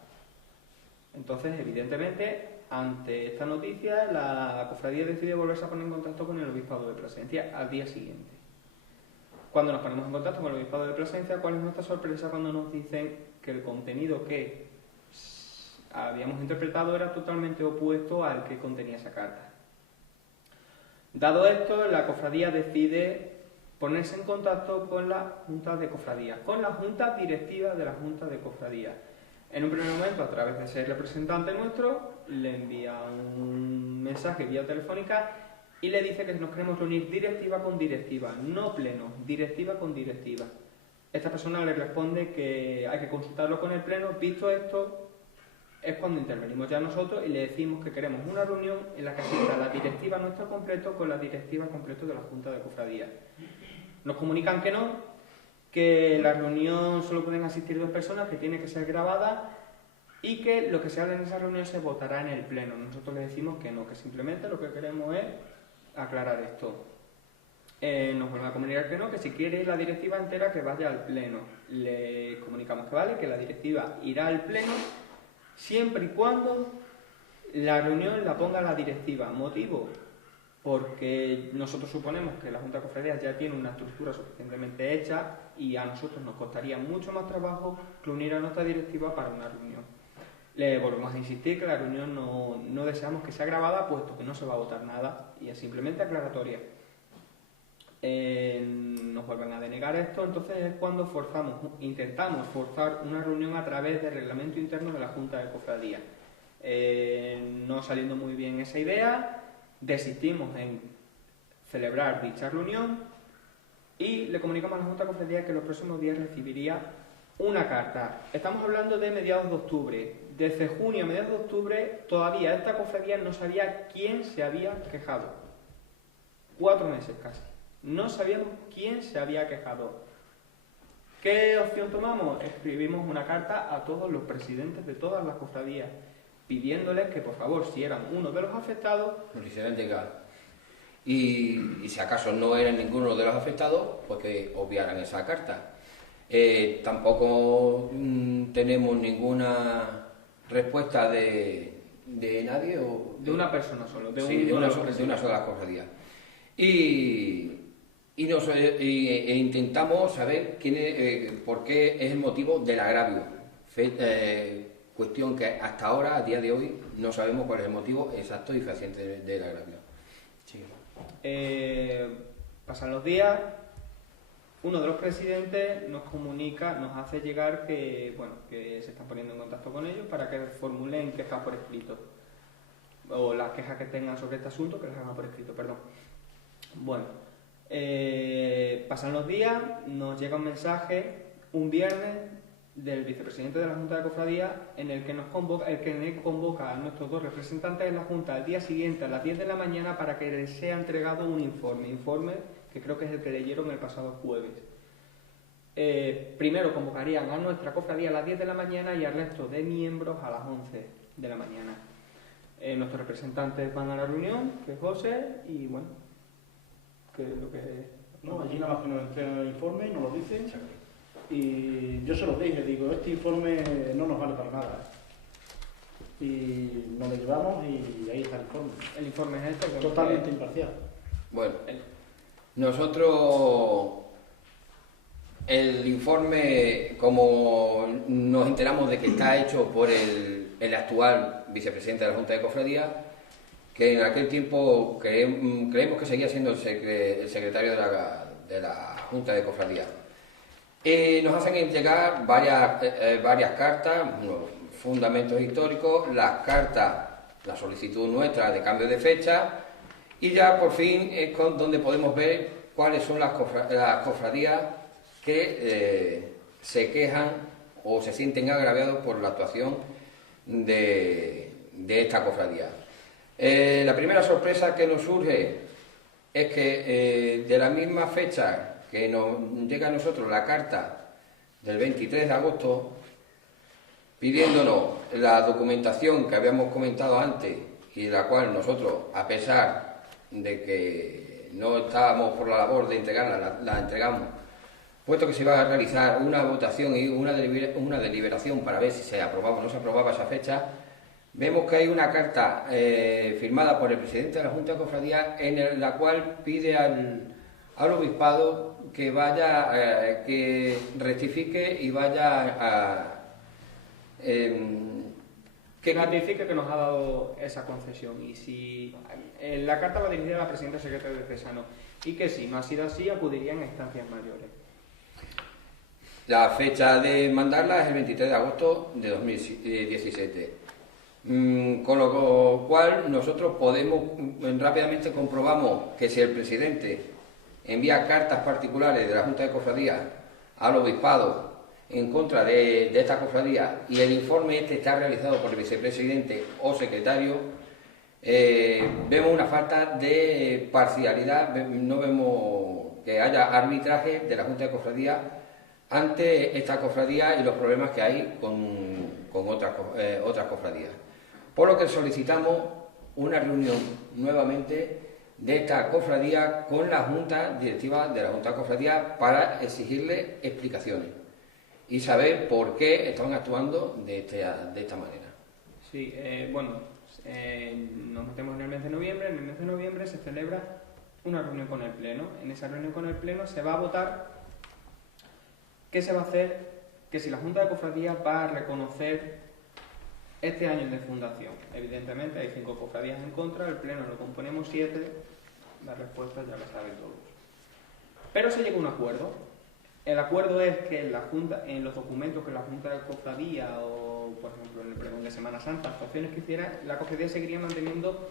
Entonces, evidentemente, ante esta noticia, la cofradía decide volverse a poner en contacto con el obispado de Plasencia al día siguiente. Cuando nos ponemos en contacto con el obispado de Plasencia, ¿cuál es nuestra sorpresa cuando nos dicen que el contenido que habíamos interpretado era totalmente opuesto al que contenía esa carta? Dado esto, la cofradía decide ponerse en contacto con la Junta de Cofradía, con la Junta Directiva de la Junta de Cofradía. En un primer momento, a través de ser representante nuestro, le envía un mensaje vía telefónica y le dice que nos queremos reunir directiva con directiva, no pleno, directiva con directiva. Esta persona le responde que hay que consultarlo con el pleno. Visto esto, es cuando intervenimos ya nosotros y le decimos que queremos una reunión en la que asista la directiva nuestra completo con la directiva completo de la Junta de Cofradía. Nos comunican que no, que la reunión solo pueden asistir 2 personas, que tiene que ser grabada y que lo que se hable en esa reunión se votará en el pleno. Nosotros le decimos que no, que simplemente lo que queremos es aclarar esto. Nos vuelve a comunicar que no, que si quiere la directiva entera que vaya al pleno. Le comunicamos que vale, que la directiva irá al pleno siempre y cuando la reunión la ponga la directiva. ¿Motivo? Porque nosotros suponemos que la Junta de Cofradías ya tiene una estructura suficientemente hecha y a nosotros nos costaría mucho más trabajo reunir a nuestra directiva para una reunión. Le volvemos a insistir que la reunión no deseamos que sea grabada, puesto que no se va a votar nada y es simplemente aclaratoria. Nos vuelven a denegar esto, entonces es cuando intentamos forzar una reunión a través del reglamento interno de la Junta de Cofradía. No saliendo muy bien esa idea, desistimos en celebrar dicha reunión y le comunicamos a la Junta de Cofradía que los próximos días recibiría una carta. Estamos hablando de mediados de octubre. Desde junio a mediados de octubre todavía esta cofradía no sabía quién se había quejado. 4 meses casi. No sabíamos quién se había quejado. ¿Qué opción tomamos? Escribimos una carta a todos los presidentes de todas las cofradías, pidiéndoles que por favor, si eran uno de los afectados, nos hicieran llegar. Y si acaso no eran ninguno de los afectados, pues que obviaran esa carta. Tampoco tenemos ninguna respuesta de nadie. De una persona solo, de una sola cofradía. E intentamos saber por qué es el motivo del agravio. Cuestión que hasta ahora, a día de hoy, no sabemos cuál es el motivo exacto y fehaciente del agravio. Sí. Pasan los días, uno de los presidentes nos comunica, nos hace llegar que se están poniendo en contacto con ellos para que formulen quejas por escrito, o las quejas que tengan sobre este asunto, que las hagan por escrito, perdón. Bueno, pasan los días, nos llega un mensaje un viernes del vicepresidente de la Junta de Cofradía en el que nos convoca a nuestros 2 representantes en la Junta al día siguiente a las 10 de la mañana para que les sea entregado un informe que creo que es el que leyeron el pasado jueves. Primero convocarían a nuestra cofradía a las 10 de la mañana y al resto de miembros a las 11 de la mañana. Nuestros representantes van a la reunión, que es José, y bueno, que es lo que... No, allí nada más que nos entregan el informe y nos lo dicen. Y yo se los dije, digo, este informe no nos vale para nada. Y nos lo llevamos y ahí está el informe. El informe es este. Totalmente imparcial. Bueno, nosotros el informe, como nos enteramos de que está hecho por el actual vicepresidente de la Junta de Cofradía, que en aquel tiempo creemos que seguía siendo el secretario Junta de Cofradía. Nos hacen llegar varias cartas, unos fundamentos históricos, las cartas, la solicitud nuestra de cambio de fecha, y ya por fin es donde podemos ver cuáles son las cofradías que se quejan o se sienten agraviados por la actuación de esta cofradía. La primera sorpresa que nos surge es que de la misma fecha que nos llega a nosotros la carta del 23 de agosto pidiéndonos la documentación que habíamos comentado antes y la cual nosotros, a pesar de que no estábamos por la labor de entregarla, la entregamos, puesto que se iba a realizar una votación y una deliberación para ver si se aprobaba o no se aprobaba esa fecha. Vemos que hay una carta firmada por el presidente de la Junta de Cofradía en la cual pide al obispado que vaya, que rectifique y vaya que ratifique que nos ha dado esa concesión. Y si la carta va dirigida a la presidenta secretaria diocesana y que si no ha sido así, acudirían a instancias mayores. La fecha de mandarla es el 23 de agosto de 2017. Con lo cual nosotros podemos rápidamente comprobamos que si el presidente envía cartas particulares de la Junta de Cofradía al obispado en contra de esta cofradía y el informe está realizado por el vicepresidente o secretario, vemos una falta de parcialidad, no vemos que haya arbitraje de la Junta de Cofradía ante esta cofradía y los problemas que hay con otras cofradías. Por lo que solicitamos una reunión nuevamente de esta cofradía con la Junta Directiva de la Junta de Cofradía para exigirle explicaciones y saber por qué están actuando de esta manera. Sí, nos metemos en el mes de noviembre. En el mes de noviembre se celebra una reunión con el Pleno. En esa reunión con el Pleno se va a votar qué se va a hacer, que si la Junta de Cofradía va a reconocer este año de fundación. Evidentemente hay 5 cofradías en contra, el Pleno lo componemos 7, la respuesta ya la saben todos. Pero se llega a un acuerdo. El acuerdo es que en los documentos que la Junta de Cofradía o, por ejemplo, en el pregón de Semana Santa, actuaciones que hiciera, la cofradía seguiría manteniendo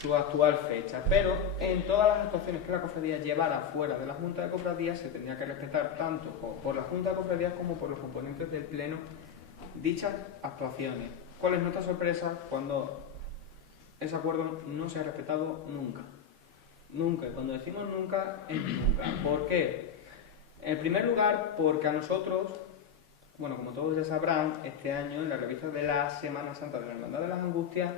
su actual fecha. Pero en todas las actuaciones que la cofradía llevara fuera de la Junta de Cofradía se tendría que respetar tanto por la Junta de Cofradía como por los componentes del Pleno dichas actuaciones. ¿Cuál es nuestra sorpresa? Cuando ese acuerdo no se ha respetado nunca. Nunca. Y cuando decimos nunca, es nunca. ¿Por qué? En primer lugar, porque a nosotros, bueno, como todos ya sabrán, este año en la revista de la Semana Santa de la Hermandad de las Angustias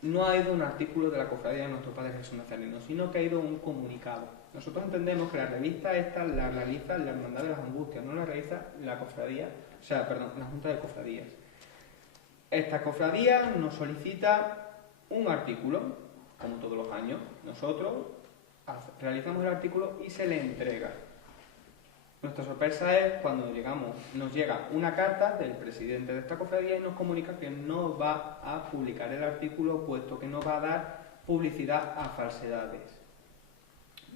no ha ido un artículo de la Cofradía de Nuestro Padre Jesús Nazareno, sino que ha ido un comunicado. Nosotros entendemos que la revista esta la realiza la Hermandad de las Angustias, no la realiza la Cofradía, la Junta de Cofradías. Esta cofradía nos solicita un artículo, como todos los años. Nosotros realizamos el artículo y se le entrega. Nuestra sorpresa es cuando nos llega una carta del presidente de esta cofradía y nos comunica que no va a publicar el artículo, puesto que no va a dar publicidad a falsedades.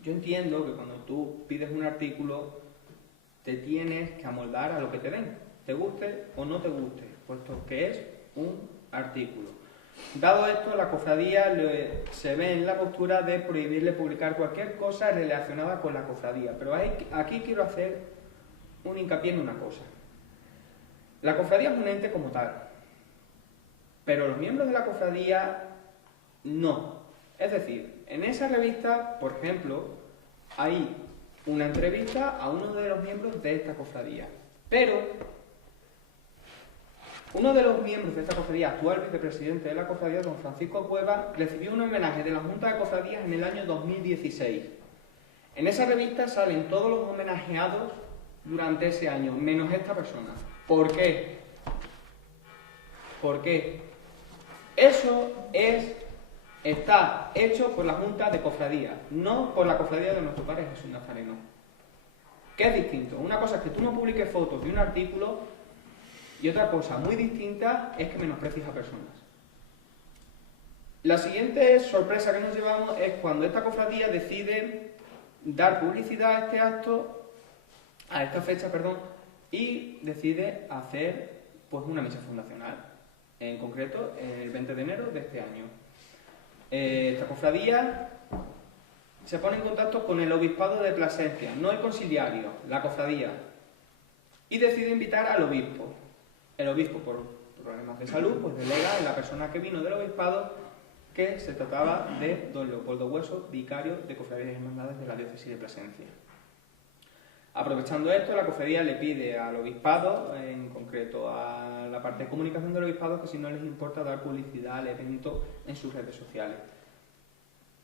Yo entiendo que cuando tú pides un artículo te tienes que amoldar a lo que te den, te guste o no te guste, puesto que es un artículo. Dado esto, la cofradía se ve en la postura de prohibirle publicar cualquier cosa relacionada con la cofradía. Pero aquí quiero hacer un hincapié en una cosa. La cofradía es un ente como tal, pero los miembros de la cofradía no. Es decir, en esa revista, por ejemplo, hay una entrevista a uno de los miembros de esta cofradía. Pero uno de los miembros de esta cofradía, actual vicepresidente de la cofradía, don Francisco Cueva, recibió un homenaje de la Junta de Cofradías en el año 2016. En esa revista salen todos los homenajeados durante ese año, menos esta persona. ¿Por qué? ¿Por qué? Eso está hecho por la Junta de Cofradías, no por la Cofradía de Nuestro Padre Jesús Nazareno. ¿Qué es distinto? Una cosa es que tú no publiques fotos de un artículo y otra cosa muy distinta es que menosprecies a personas. La siguiente sorpresa que nos llevamos es cuando esta cofradía decide dar publicidad a este acto, a esta fecha, perdón, y decide hacer pues una misa fundacional, en concreto el 20 de enero de este año. Esta cofradía se pone en contacto con el obispado de Plasencia, no el conciliario, la cofradía, y decide invitar al obispo. El obispo, por problemas de salud, pues delega en la persona que vino del obispado que se trataba de don Leopoldo Hueso, vicario de Cofradías y Hermandades de la diócesis de Plasencia. Aprovechando esto, la cofradía le pide al obispado, en concreto a la parte de comunicación del obispado, que si no les importa dar publicidad al evento en sus redes sociales.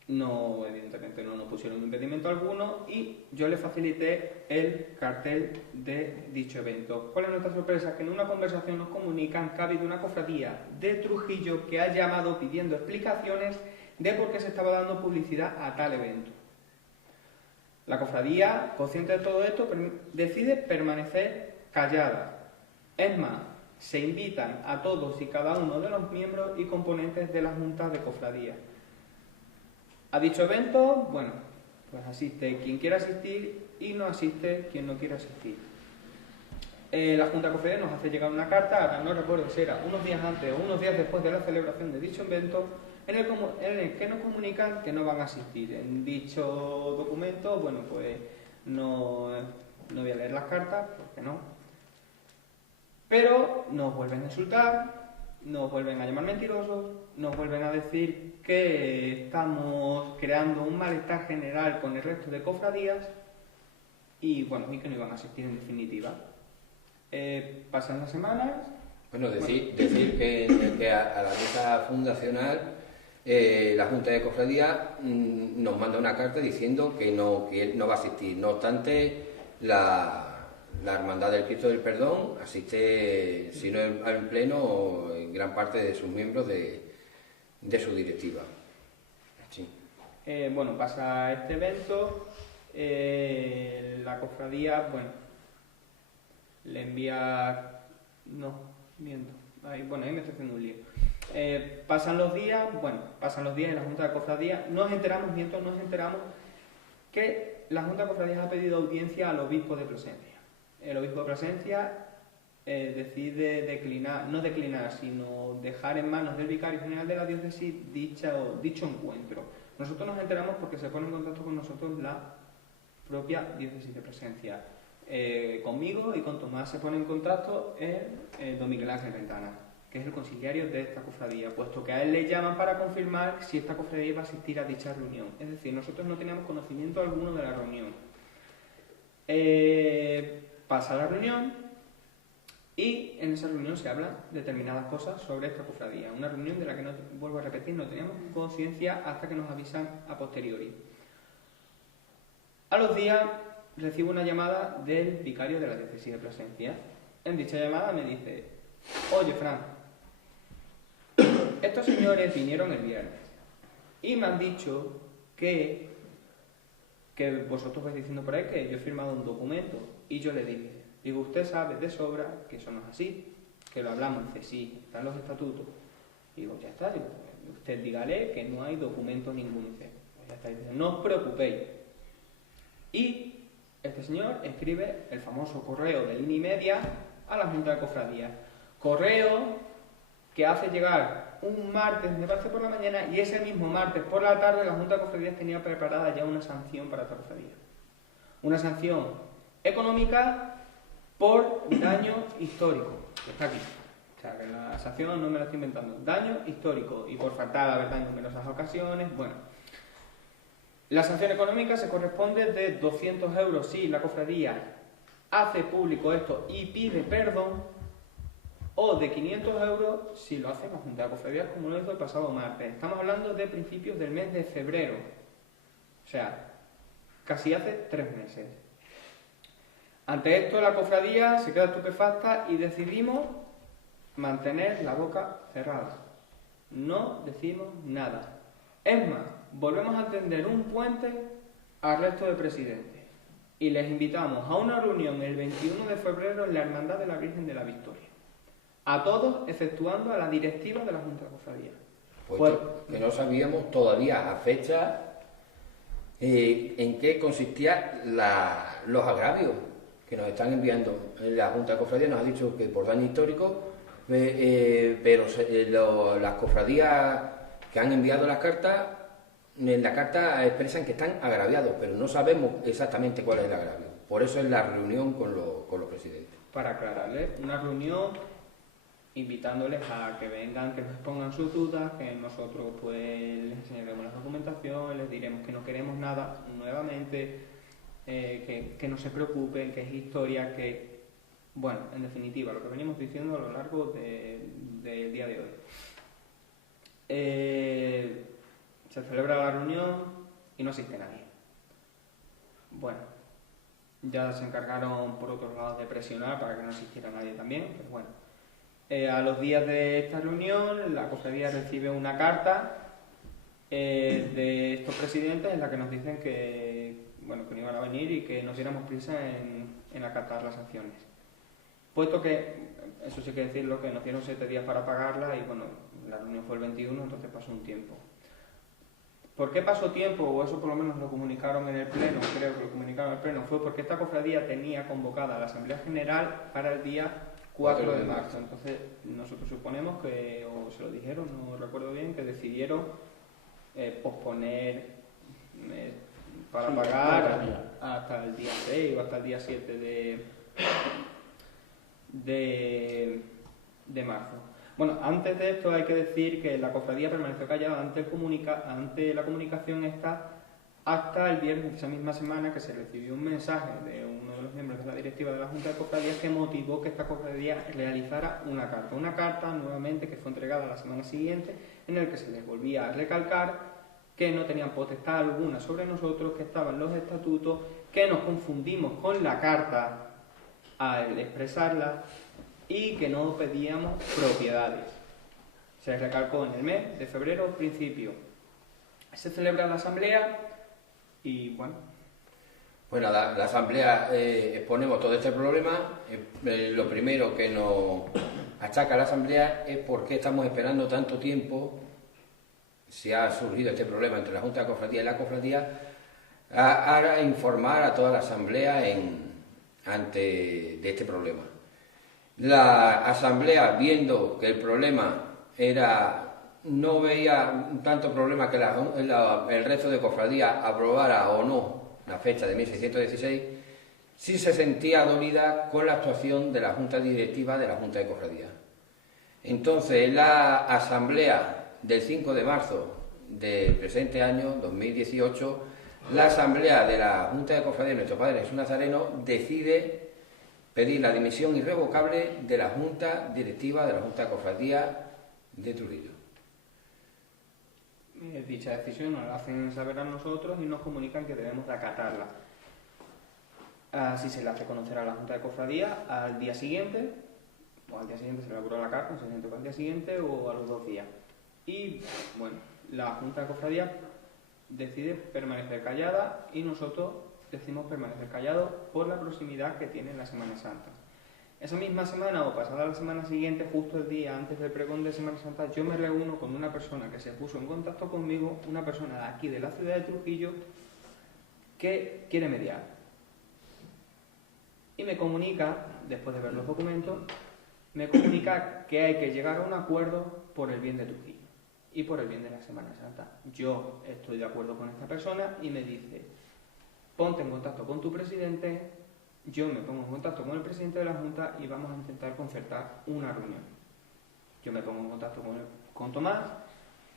No, evidentemente no nos pusieron impedimento alguno y yo le facilité el cartel de dicho evento. ¿Cuál es nuestra sorpresa? Que en una conversación nos comunican que ha habido una cofradía de Trujillo que ha llamado pidiendo explicaciones de por qué se estaba dando publicidad a tal evento. La cofradía, consciente de todo esto, decide permanecer callada. Es más, se invitan a todos y cada uno de los miembros y componentes de la Junta de Cofradía. A dicho evento, bueno, pues asiste quien quiera asistir y no asiste quien no quiera asistir. La Junta de Cofradía nos hace llegar una carta, ahora no recuerdo si era unos días antes o unos días después de la celebración de dicho evento, en el que nos comunican que no van a asistir. En dicho documento, bueno, pues no voy a leer las cartas, porque no. Pero nos vuelven a insultar, nos vuelven a llamar mentirosos, nos vuelven a decir que estamos creando un malestar general con el resto de cofradías y, bueno, y que no iban a asistir en definitiva. Pasan las semanas. Bueno, decir que a la misa fundacional la Junta de Cofradía nos manda una carta diciendo que no va a asistir. No obstante, la Hermandad del Cristo del Perdón asiste, si no al pleno, en gran parte de sus miembros de su directiva. Sí. Bueno, pasa este evento, la cofradía, bueno, le envía... No, miento. Ahí me estoy haciendo un lío. Pasan los días en la Junta de Cofradía, nos enteramos que la Junta de Cofradías ha pedido audiencia al obispo de Plasencia. El obispo de Plasencia decide no declinar, sino dejar en manos del vicario general de la diócesis dicho encuentro. Nosotros nos enteramos porque se pone en contacto con nosotros la propia diócesis de Plasencia. Conmigo y con Tomás se pone en contacto don Miguel Ángel Ventana, que es el conciliario de esta cofradía, puesto que a él le llaman para confirmar si esta cofradía iba a asistir a dicha reunión. Es decir, nosotros no teníamos conocimiento alguno de la reunión. Pasa la reunión y en esa reunión se hablan determinadas cosas sobre esta cofradía. Una reunión de la que, no, vuelvo a repetir, no teníamos conciencia hasta que nos avisan a posteriori. A los días recibo una llamada del vicario de la diócesis de Plasencia. En dicha llamada me dice: oye, Fran, estos señores vinieron el viernes y me han dicho que vosotros vais diciendo por ahí que yo he firmado un documento. Y yo le digo, usted sabe de sobra que eso no es así, que lo hablamos. Dice, sí, están los estatutos. Y digo, ya está, usted dígale que no hay documento ninguno. Dice, pues ya está, dice, no os preocupéis. Y este señor escribe el famoso correo de línea y media a la Junta de Cofradías. Correo que hace llegar un martes, me parece, por la mañana, y ese mismo martes por la tarde la Junta de Cofradías tenía preparada ya una sanción para esta cofradía. Una sanción económica por daño histórico. Está aquí. O sea, que la sanción no me la estoy inventando. Daño histórico y por faltar a la verdad en numerosas ocasiones. Bueno, la sanción económica se corresponde de 200 euros si la cofradía hace público esto y pide perdón, o de 500 euros si lo hace la Junta de Cofradías, como lo hizo el pasado martes. Estamos hablando de principios del mes de febrero. O sea, casi hace 3 meses. Ante esto, la cofradía se queda estupefacta y decidimos mantener la boca cerrada. No decimos nada. Es más, volvemos a tender un puente al resto de presidentes y les invitamos a una reunión el 21 de febrero en la Hermandad de la Virgen de la Victoria. A todos, exceptuando a la directiva de la Junta de Cofradía. Pues que no sabíamos todavía a fecha en qué consistían los agravios que nos están enviando. La Junta de Cofradías nos ha dicho que por daño histórico, pero las cofradías que han enviado las cartas, en la carta expresan que están agraviados, pero no sabemos exactamente cuál es el agravio. Por eso es la reunión con los presidentes. Para aclararles, una reunión invitándoles a que vengan, que nos expongan sus dudas, que nosotros pues les enseñaremos la documentación, les diremos que no queremos nada nuevamente, que no se preocupen, que es historia, que, bueno, en definitiva, lo que venimos diciendo a lo largo del día de hoy. Se celebra la reunión y no asiste nadie. Bueno, ya se encargaron por otros lados de presionar para que no asistiera nadie también, pero bueno. A los días de esta reunión, la cofradía recibe una carta de estos presidentes en la que nos dicen que, bueno, que no iban a venir y que nos diéramos prisa en acatar las sanciones. Puesto que, eso sí hay que decirlo, que nos dieron 7 días para pagarla y, bueno, la reunión fue el 21, entonces pasó un tiempo. ¿Por qué pasó tiempo? O eso por lo menos lo comunicaron en el pleno, creo que lo comunicaron en el pleno, fue porque esta cofradía tenía convocada la Asamblea General para el día 4 de marzo. Entonces nosotros suponemos que, o se lo dijeron, no recuerdo bien, que decidieron posponer para pagar hasta el día 6 o hasta el día 7 de marzo. Bueno, antes de esto hay que decir que la cofradía permaneció callada ante la comunicación esta hasta el viernes de esa misma semana, que se recibió un mensaje de uno de los miembros de la directiva de la Junta de Cofradías que motivó que esta cofradía realizara una carta nuevamente que fue entregada la semana siguiente, en el que se les volvía a recalcar que no tenían potestad alguna sobre nosotros, que estaban los estatutos, que nos confundimos con la carta al expresarla y que no pedíamos propiedades. Se recalcó en el mes de febrero, principio. Se celebra la asamblea y bueno. Bueno, la asamblea exponemos todo este problema. Lo primero que nos achaca a la asamblea es por qué estamos esperando tanto tiempo, si ha surgido este problema entre la Junta de Cofradía y la cofradía, a informar a toda la asamblea ante de este problema. La asamblea, viendo que el problema no veía tanto problema que el resto de cofradías aprobara o no la fecha de 1616, sí se sentía dolida con la actuación de la Junta Directiva de la Junta de Cofradías. Entonces, la asamblea del 5 de marzo del presente año, 2018, la asamblea de la Junta de Cofradías de Nuestro Padre Jesús Nazareno decide pedir la dimisión irrevocable de la Junta Directiva de la Junta de Cofradías de Trujillo. Dicha decisión nos la hacen saber a nosotros y nos comunican que debemos de acatarla. Así se le hace conocer a la Junta de Cofradías al día siguiente, o al día siguiente se elaboró la carta, se siente al día siguiente o a los 2 días. Y bueno, la Junta de Cofradías decide permanecer callada y nosotros decimos permanecer callados por la proximidad que tiene la Semana Santa. Esa misma semana o pasada la semana siguiente, justo el día antes del pregón de Semana Santa, yo me reúno con una persona que se puso en contacto conmigo, una persona de aquí de la ciudad de Trujillo, que quiere mediar. Y me comunica, después de ver los documentos, me comunica que hay que llegar a un acuerdo por el bien de Trujillo y por el bien de la Semana Santa. Yo estoy de acuerdo con esta persona y me dice: ponte en contacto con tu presidente, yo me pongo en contacto con el presidente de la Junta y vamos a intentar concertar una reunión. Yo me pongo en contacto con Tomás.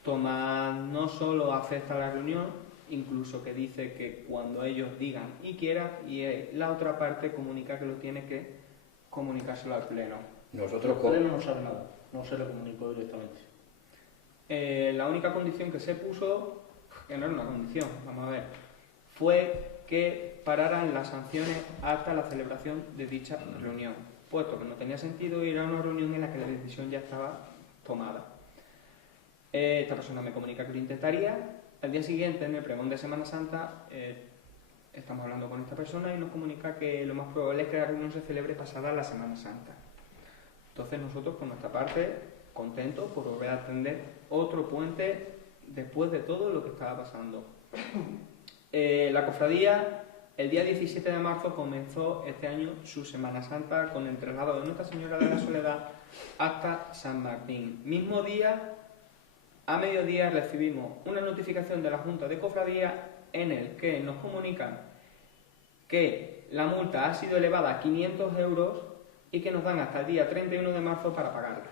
Tomás no solo acepta la reunión, incluso que dice que cuando ellos digan y quieran, y la otra parte comunica que lo tiene que comunicárselo al Pleno. Nosotros el Pleno no sabe nada, no se le comunicó directamente. La única condición que se puso, que no era una condición, vamos a ver, fue que pararan las sanciones hasta la celebración de dicha reunión, puesto que no tenía sentido ir a una reunión en la que la decisión ya estaba tomada. Esta persona me comunica que lo intentaría. Al día siguiente, en el pregón de Semana Santa, estamos hablando con esta persona y nos comunica que lo más probable es que la reunión se celebre pasada la Semana Santa. Entonces nosotros, por nuestra parte, contentos por volver a atender otro puente después de todo lo que estaba pasando. La cofradía, el día 17 de marzo, comenzó este año su Semana Santa con el traslado de Nuestra Señora de la Soledad hasta San Martín. Mismo día, a mediodía, recibimos una notificación de la Junta de Cofradía en el que nos comunican que la multa ha sido elevada a 500 euros y que nos dan hasta el día 31 de marzo para pagarla.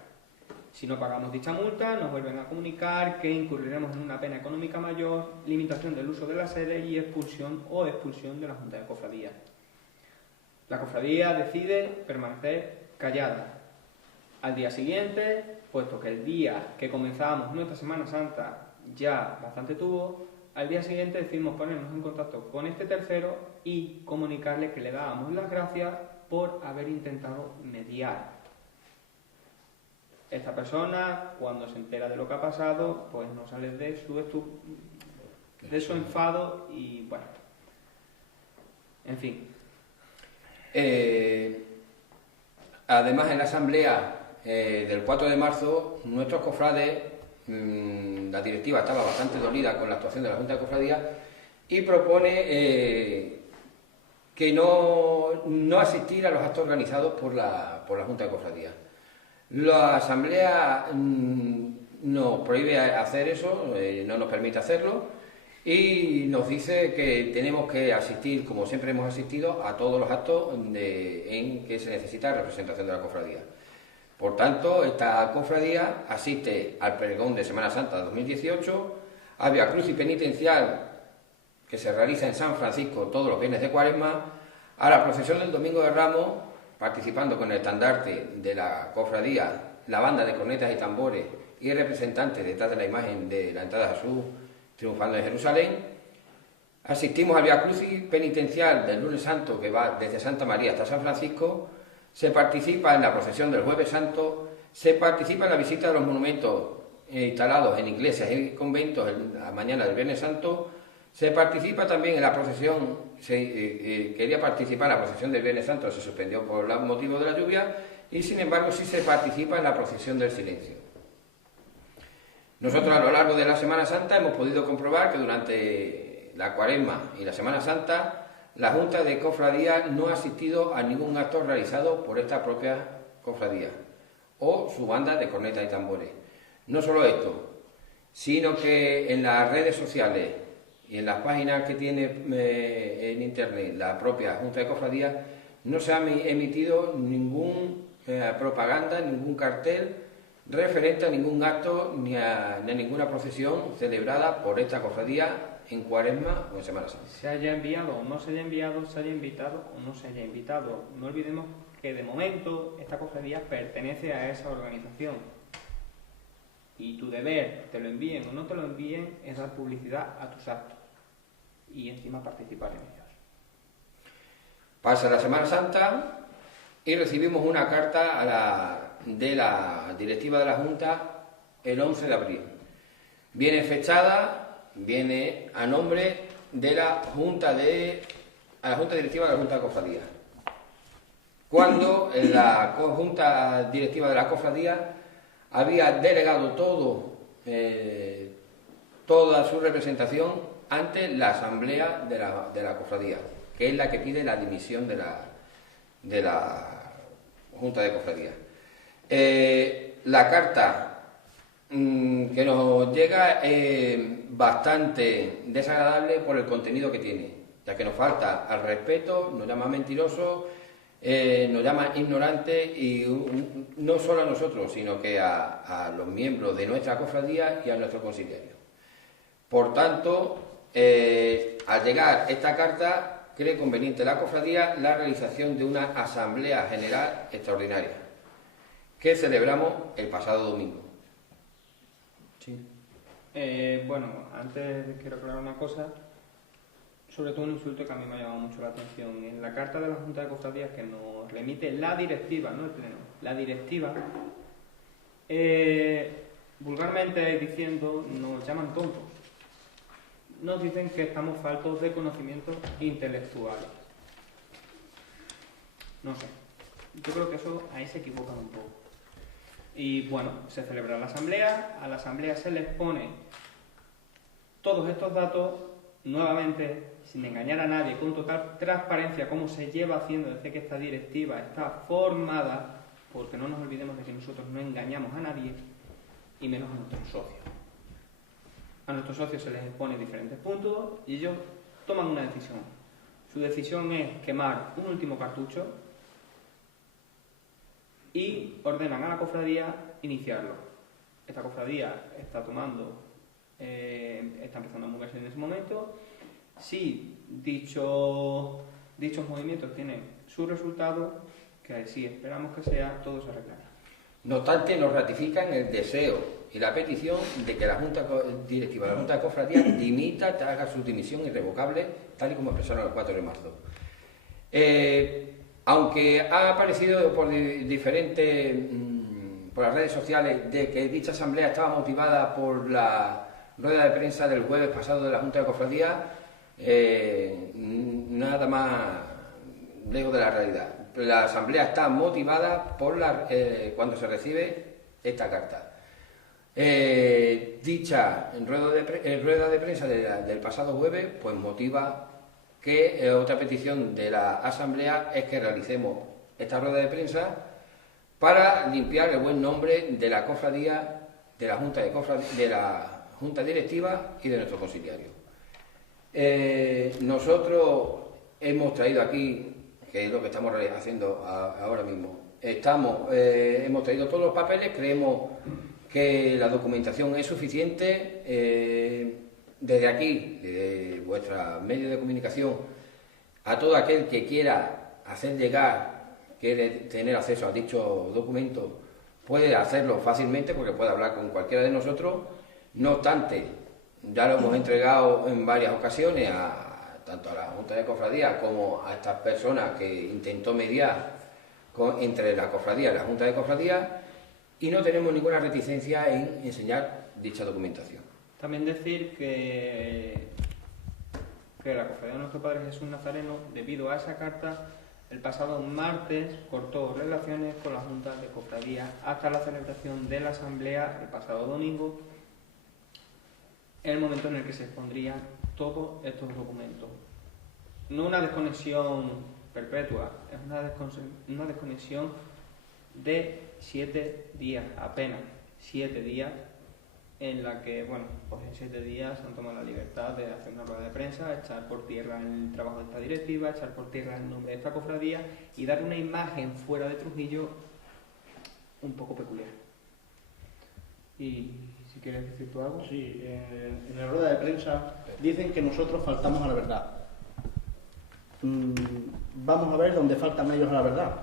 Si no pagamos dicha multa, nos vuelven a comunicar que incurriremos en una pena económica mayor, limitación del uso de la sede y expulsión de la Junta de Cofradía. La cofradía decide permanecer callada. Al día siguiente, puesto que el día que comenzábamos nuestra Semana Santa ya bastante tuvo, al día siguiente decidimos ponernos en contacto con este tercero y comunicarle que le dábamos las gracias por haber intentado mediar. Esta persona, cuando se entera de lo que ha pasado, pues no sale de su enfado y bueno, en fin. Además, en la asamblea del 4 de marzo, nuestros cofrades, la directiva estaba bastante dolida con la actuación de la Junta de Cofradía y propone que no asistir a los actos organizados por la Junta de Cofradía. La asamblea nos prohíbe hacer eso, no nos permite hacerlo y nos dice que tenemos que asistir, como siempre hemos asistido, a todos los actos en que se necesita representación de la cofradía. Por tanto, esta cofradía asiste al pregón de Semana Santa 2018, al Vía Crucis penitencial que se realiza en San Francisco todos los viernes de Cuaresma, a la procesión del Domingo de Ramos, participando con el estandarte de la cofradía, la banda de cornetas y tambores y representantes detrás de la imagen de la entrada de Jesús triunfando en Jerusalén. Asistimos al Vía Crucis penitencial del lunes santo que va desde Santa María hasta San Francisco. Se participa en la procesión del Jueves Santo, se participa en la visita de los monumentos instalados en iglesias y conventos en la mañana del Viernes Santo, se participa también en la procesión, quería participar en la procesión del Viernes Santo, se suspendió por el motivo de la lluvia, y sin embargo sí se participa en la procesión del silencio. Nosotros a lo largo de la Semana Santa hemos podido comprobar que durante la Cuaresma y la Semana Santa la Junta de Cofradía no ha asistido a ningún acto realizado por esta propia cofradía o su banda de cornetas y tambores. No solo esto, sino que en las redes sociales y en las páginas que tiene en internet la propia Junta de Cofradía no se ha emitido ninguna propaganda, ningún cartel referente a ningún acto ni a ninguna procesión celebrada por esta cofradía en Cuaresma o en Semana Santa. Se haya enviado o no se haya enviado, se haya invitado o no se haya invitado. No olvidemos que de momento esta cofradía pertenece a esa organización. Y tu deber, te lo envíen o no te lo envíen, es dar publicidad a tus actos. Y encima participar en ellos. Pasa la Semana Santa y recibimos una carta de la directiva de la Junta el 11 de abril. Viene fechada, viene a nombre de la Junta Directiva de la Junta de Cofradía. Cuando la Junta Directiva de la Cofradía había delegado toda su representación ante la Asamblea de la Cofradía, que es la que pide la dimisión de la Junta de Cofradía. La carta que nos llega es bastante desagradable por el contenido que tiene, ya que nos falta al respeto, nos llama mentirosos, nos llama ignorantes y no solo a nosotros, sino que a los miembros de nuestra cofradía y a nuestro conciliario. Por tanto, al llegar esta carta, cree conveniente la cofradía la realización de una asamblea general extraordinaria que celebramos el pasado domingo. Sí. Bueno, antes quiero aclarar una cosa, sobre todo un insulto que a mí me ha llamado mucho la atención. En la carta de la Junta de Cofradías que nos remite la directiva, no el pleno, la directiva, vulgarmente diciendo, nos llaman tontos. Nos dicen que estamos faltos de conocimientos intelectuales. No sé, yo creo que eso ahí se equivocan un poco. Y bueno, se celebra la asamblea, a la asamblea se les pone todos estos datos nuevamente, sin engañar a nadie, con total transparencia, como se lleva haciendo desde que esta directiva está formada, porque no nos olvidemos de que nosotros no engañamos a nadie, y menos a nuestros socios. A nuestros socios se les expone diferentes puntos y ellos toman una decisión. Su decisión es quemar un último cartucho y ordenan a la cofradía iniciarlo. Esta cofradía está empezando a moverse en ese momento. Si dichos movimientos tienen su resultado, que sí esperamos que sea, todo se arreglará. No obstante, nos ratifican el deseo y la petición de que la Junta Directiva, la Junta de Cofradía, dimita, haga su dimisión irrevocable, tal y como expresaron el 4 de marzo. Aunque ha aparecido por las redes sociales de que dicha asamblea estaba motivada por la rueda de prensa del jueves pasado de la Junta de Cofradía, nada más lejos de la realidad. La asamblea está motivada por cuando se recibe esta carta. Dicha en rueda de prensa del pasado jueves, pues motiva que otra petición de la asamblea es que realicemos esta rueda de prensa para limpiar el buen nombre de la cofradía, de la Junta Directiva y de nuestro conciliario. Nosotros hemos traído aquí, que es lo que estamos haciendo ahora mismo, hemos traído todos los papeles, creemos que la documentación es suficiente. Desde aquí, desde vuestra medio de comunicación, a todo aquel que quiera hacer llegar, quiere tener acceso a dicho documento, puede hacerlo fácilmente porque puede hablar con cualquiera de nosotros. No obstante, ya lo hemos entregado en varias ocasiones tanto a la Junta de Cofradía como a estas personas que intentó mediar entre la Cofradía y la Junta de Cofradía, y no tenemos ninguna reticencia en enseñar dicha documentación. También decir que la Cofradía de Nuestro Padre Jesús Nazareno, debido a esa carta, el pasado martes cortó relaciones con la Junta de Cofradía hasta la celebración de la asamblea el pasado domingo, el momento en el que se expondrían todos estos documentos. No una desconexión perpetua, es una desconexión de 7 días, apenas 7 días, en la que, bueno, pues en 7 días se han tomado la libertad de hacer una rueda de prensa, echar por tierra el trabajo de esta directiva, echar por tierra el nombre de esta cofradía y dar una imagen fuera de Trujillo un poco peculiar. Y si quieres decir tú algo. Sí, en la rueda de prensa dicen que nosotros faltamos a la verdad. Vamos a ver dónde faltan ellos a la verdad.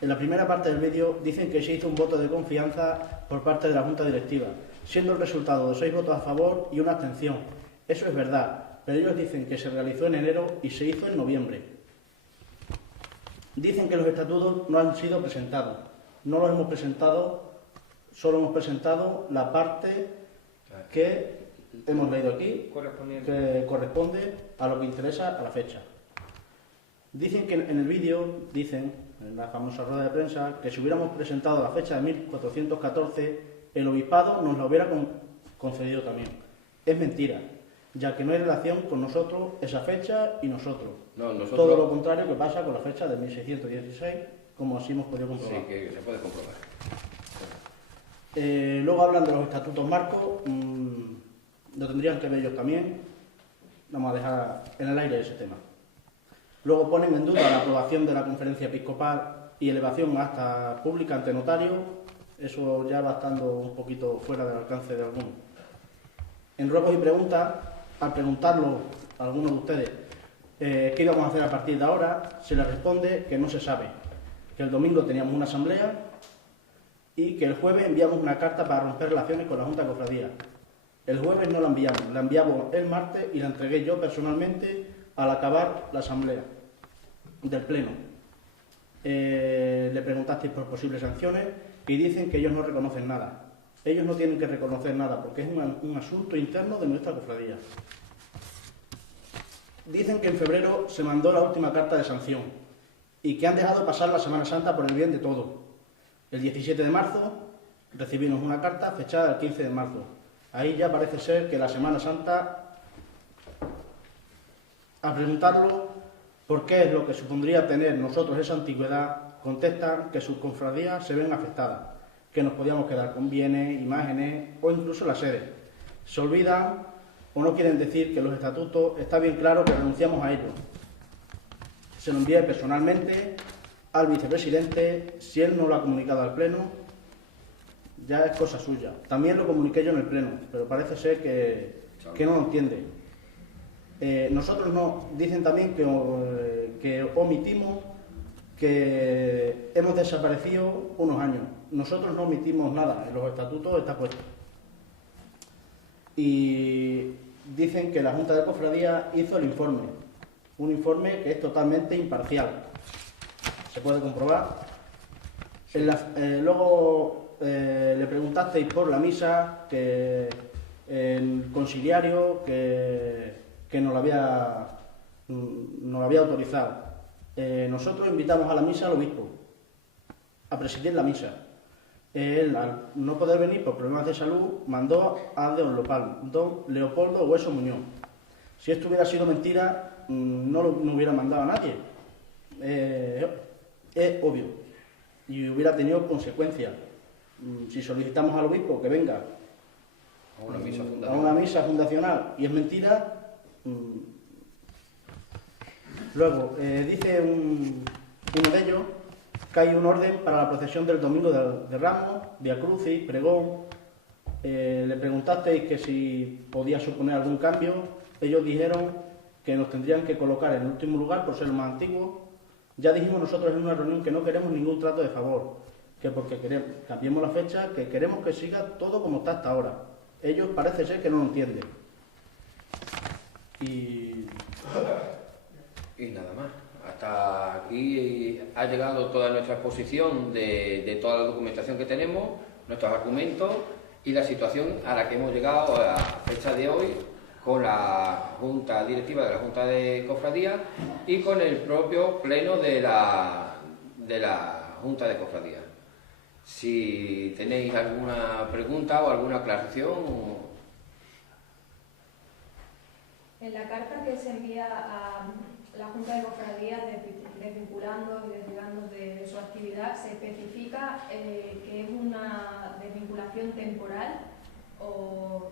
En la primera parte del vídeo dicen que se hizo un voto de confianza por parte de la Junta Directiva, siendo el resultado de 6 votos a favor y 1 abstención. Eso es verdad, pero ellos dicen que se realizó en enero y se hizo en noviembre. Dicen que los estatutos no han sido presentados. No los hemos presentado, solo hemos presentado la parte que hemos leído aquí, que corresponde a lo que interesa a la fecha. Dicen que en el vídeo, en la famosa rueda de prensa, que si hubiéramos presentado la fecha de 1414, el obispado nos la hubiera concedido también. Es mentira, ya que no hay relación con nosotros esa fecha y nosotros. No, nosotros... Todo lo contrario que pasa con la fecha de 1616, como así hemos podido comprobar. Sí, que se puede comprobar. Luego hablan de los estatutos marcos, lo tendrían que ver ellos también. Vamos a dejar en el aire ese tema. Luego ponen en duda la aprobación de la conferencia episcopal y elevación a acta pública ante notario. Eso ya va estando un poquito fuera del alcance de algunos. En ruegos y preguntas, al preguntarlo a algunos de ustedes qué íbamos a hacer a partir de ahora, se les responde que no se sabe, que el domingo teníamos una asamblea y que el jueves enviamos una carta para romper relaciones con la Junta de Cofradía. El jueves no la enviamos el martes y la entregué yo personalmente al acabar la asamblea del Pleno. Le preguntasteis por posibles sanciones y dicen que ellos no reconocen nada. Ellos no tienen que reconocer nada porque es un asunto interno de nuestra cofradía. Dicen que en febrero se mandó la última carta de sanción y que han dejado pasar la Semana Santa por el bien de todos. El 17 de marzo recibimos una carta fechada el 15 de marzo. Ahí ya parece ser que la Semana Santa Al preguntarlo por qué es lo que supondría tener nosotros esa antigüedad, contestan que sus cofradías se ven afectadas, que nos podíamos quedar con bienes, imágenes o incluso la sede. Se olvidan o no quieren decir que los estatutos está bien claro que renunciamos a ellos. Se lo envié personalmente al vicepresidente. Si él no lo ha comunicado al Pleno, ya es cosa suya. También lo comuniqué yo en el Pleno, pero parece ser que no lo entiende. Nosotros no, dicen también que omitimos, que hemos desaparecido unos años. Nosotros no omitimos nada, en los estatutos está puesto. Y dicen que la Junta de Cofradía hizo el informe, un informe que es totalmente imparcial. Se puede comprobar. Luego le preguntasteis por la misa, que el conciliario que nos lo había autorizado. Nosotros invitamos a la misa al obispo a presidir la misa. Él, al no poder venir por problemas de salud, mandó a don Leopoldo Hueso Muñoz. Si esto hubiera sido mentira, no hubiera mandado a nadie. Es obvio. Y hubiera tenido consecuencias. Si solicitamos al obispo que venga a una misa fundacional y es mentira. Luego, dice uno de ellos que hay un orden para la procesión del Domingo de Ramos, Vía Crucis, pregón. Le preguntasteis que si podía suponer algún cambio. Ellos dijeron que nos tendrían que colocar en el último lugar por ser los más antiguos. Ya dijimos nosotros en una reunión que no queremos ningún trato de favor, que porque cambiemos la fecha, que queremos que siga todo como está hasta ahora. Ellos parece ser que no lo entienden. Y nada más. Hasta aquí ha llegado toda nuestra exposición de toda la documentación que tenemos, nuestros argumentos y la situación a la que hemos llegado a la fecha de hoy con la Junta Directiva de la Junta de Cofradía y con el propio Pleno de la Junta de Cofradía. Si tenéis alguna pregunta o alguna aclaración. En la carta que se envía a la Junta de Cofradías, desvinculando y desligando de su actividad, se especifica que es una desvinculación temporal o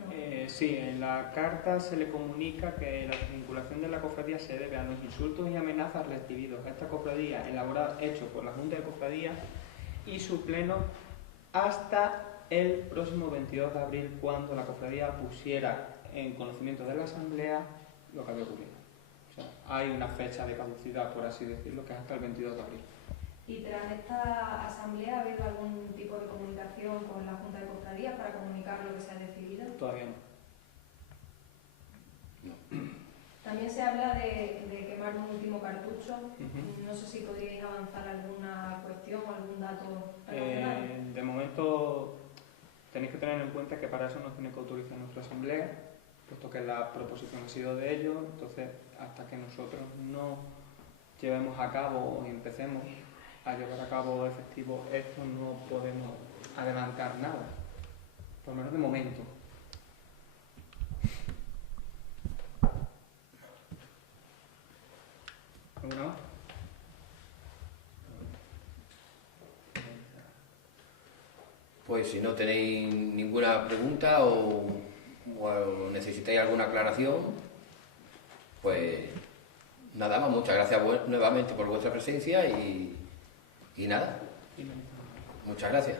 no. Sí, en la carta se le comunica que la desvinculación de la cofradía se debe a los insultos y amenazas recibidos a esta cofradía, hechos por la Junta de Cofradías y su pleno hasta el próximo 22 de abril, cuando la cofradía pusiera en conocimiento de la Asamblea lo que había ocurrido. O sea, hay una fecha de caducidad, por así decirlo, que es hasta el 22 de abril. ¿Y tras esta asamblea ha habido algún tipo de comunicación con la Junta de Cofradías para comunicar lo que se ha decidido? Todavía no. También se habla de quemar un último cartucho. No sé si podríais avanzar alguna cuestión o algún dato relacionado. De momento tenéis que tener en cuenta que para eso nos tiene que autorizar nuestra asamblea, puesto que la proposición ha sido de ellos. Entonces, hasta que nosotros no llevemos a cabo o empecemos a llevar a cabo efectivo esto, no podemos adelantar nada, por lo menos de momento. ¿Alguna más? Pues si no tenéis ninguna pregunta o necesitáis alguna aclaración, pues nada más. Muchas gracias nuevamente por vuestra presencia y nada. Muchas gracias.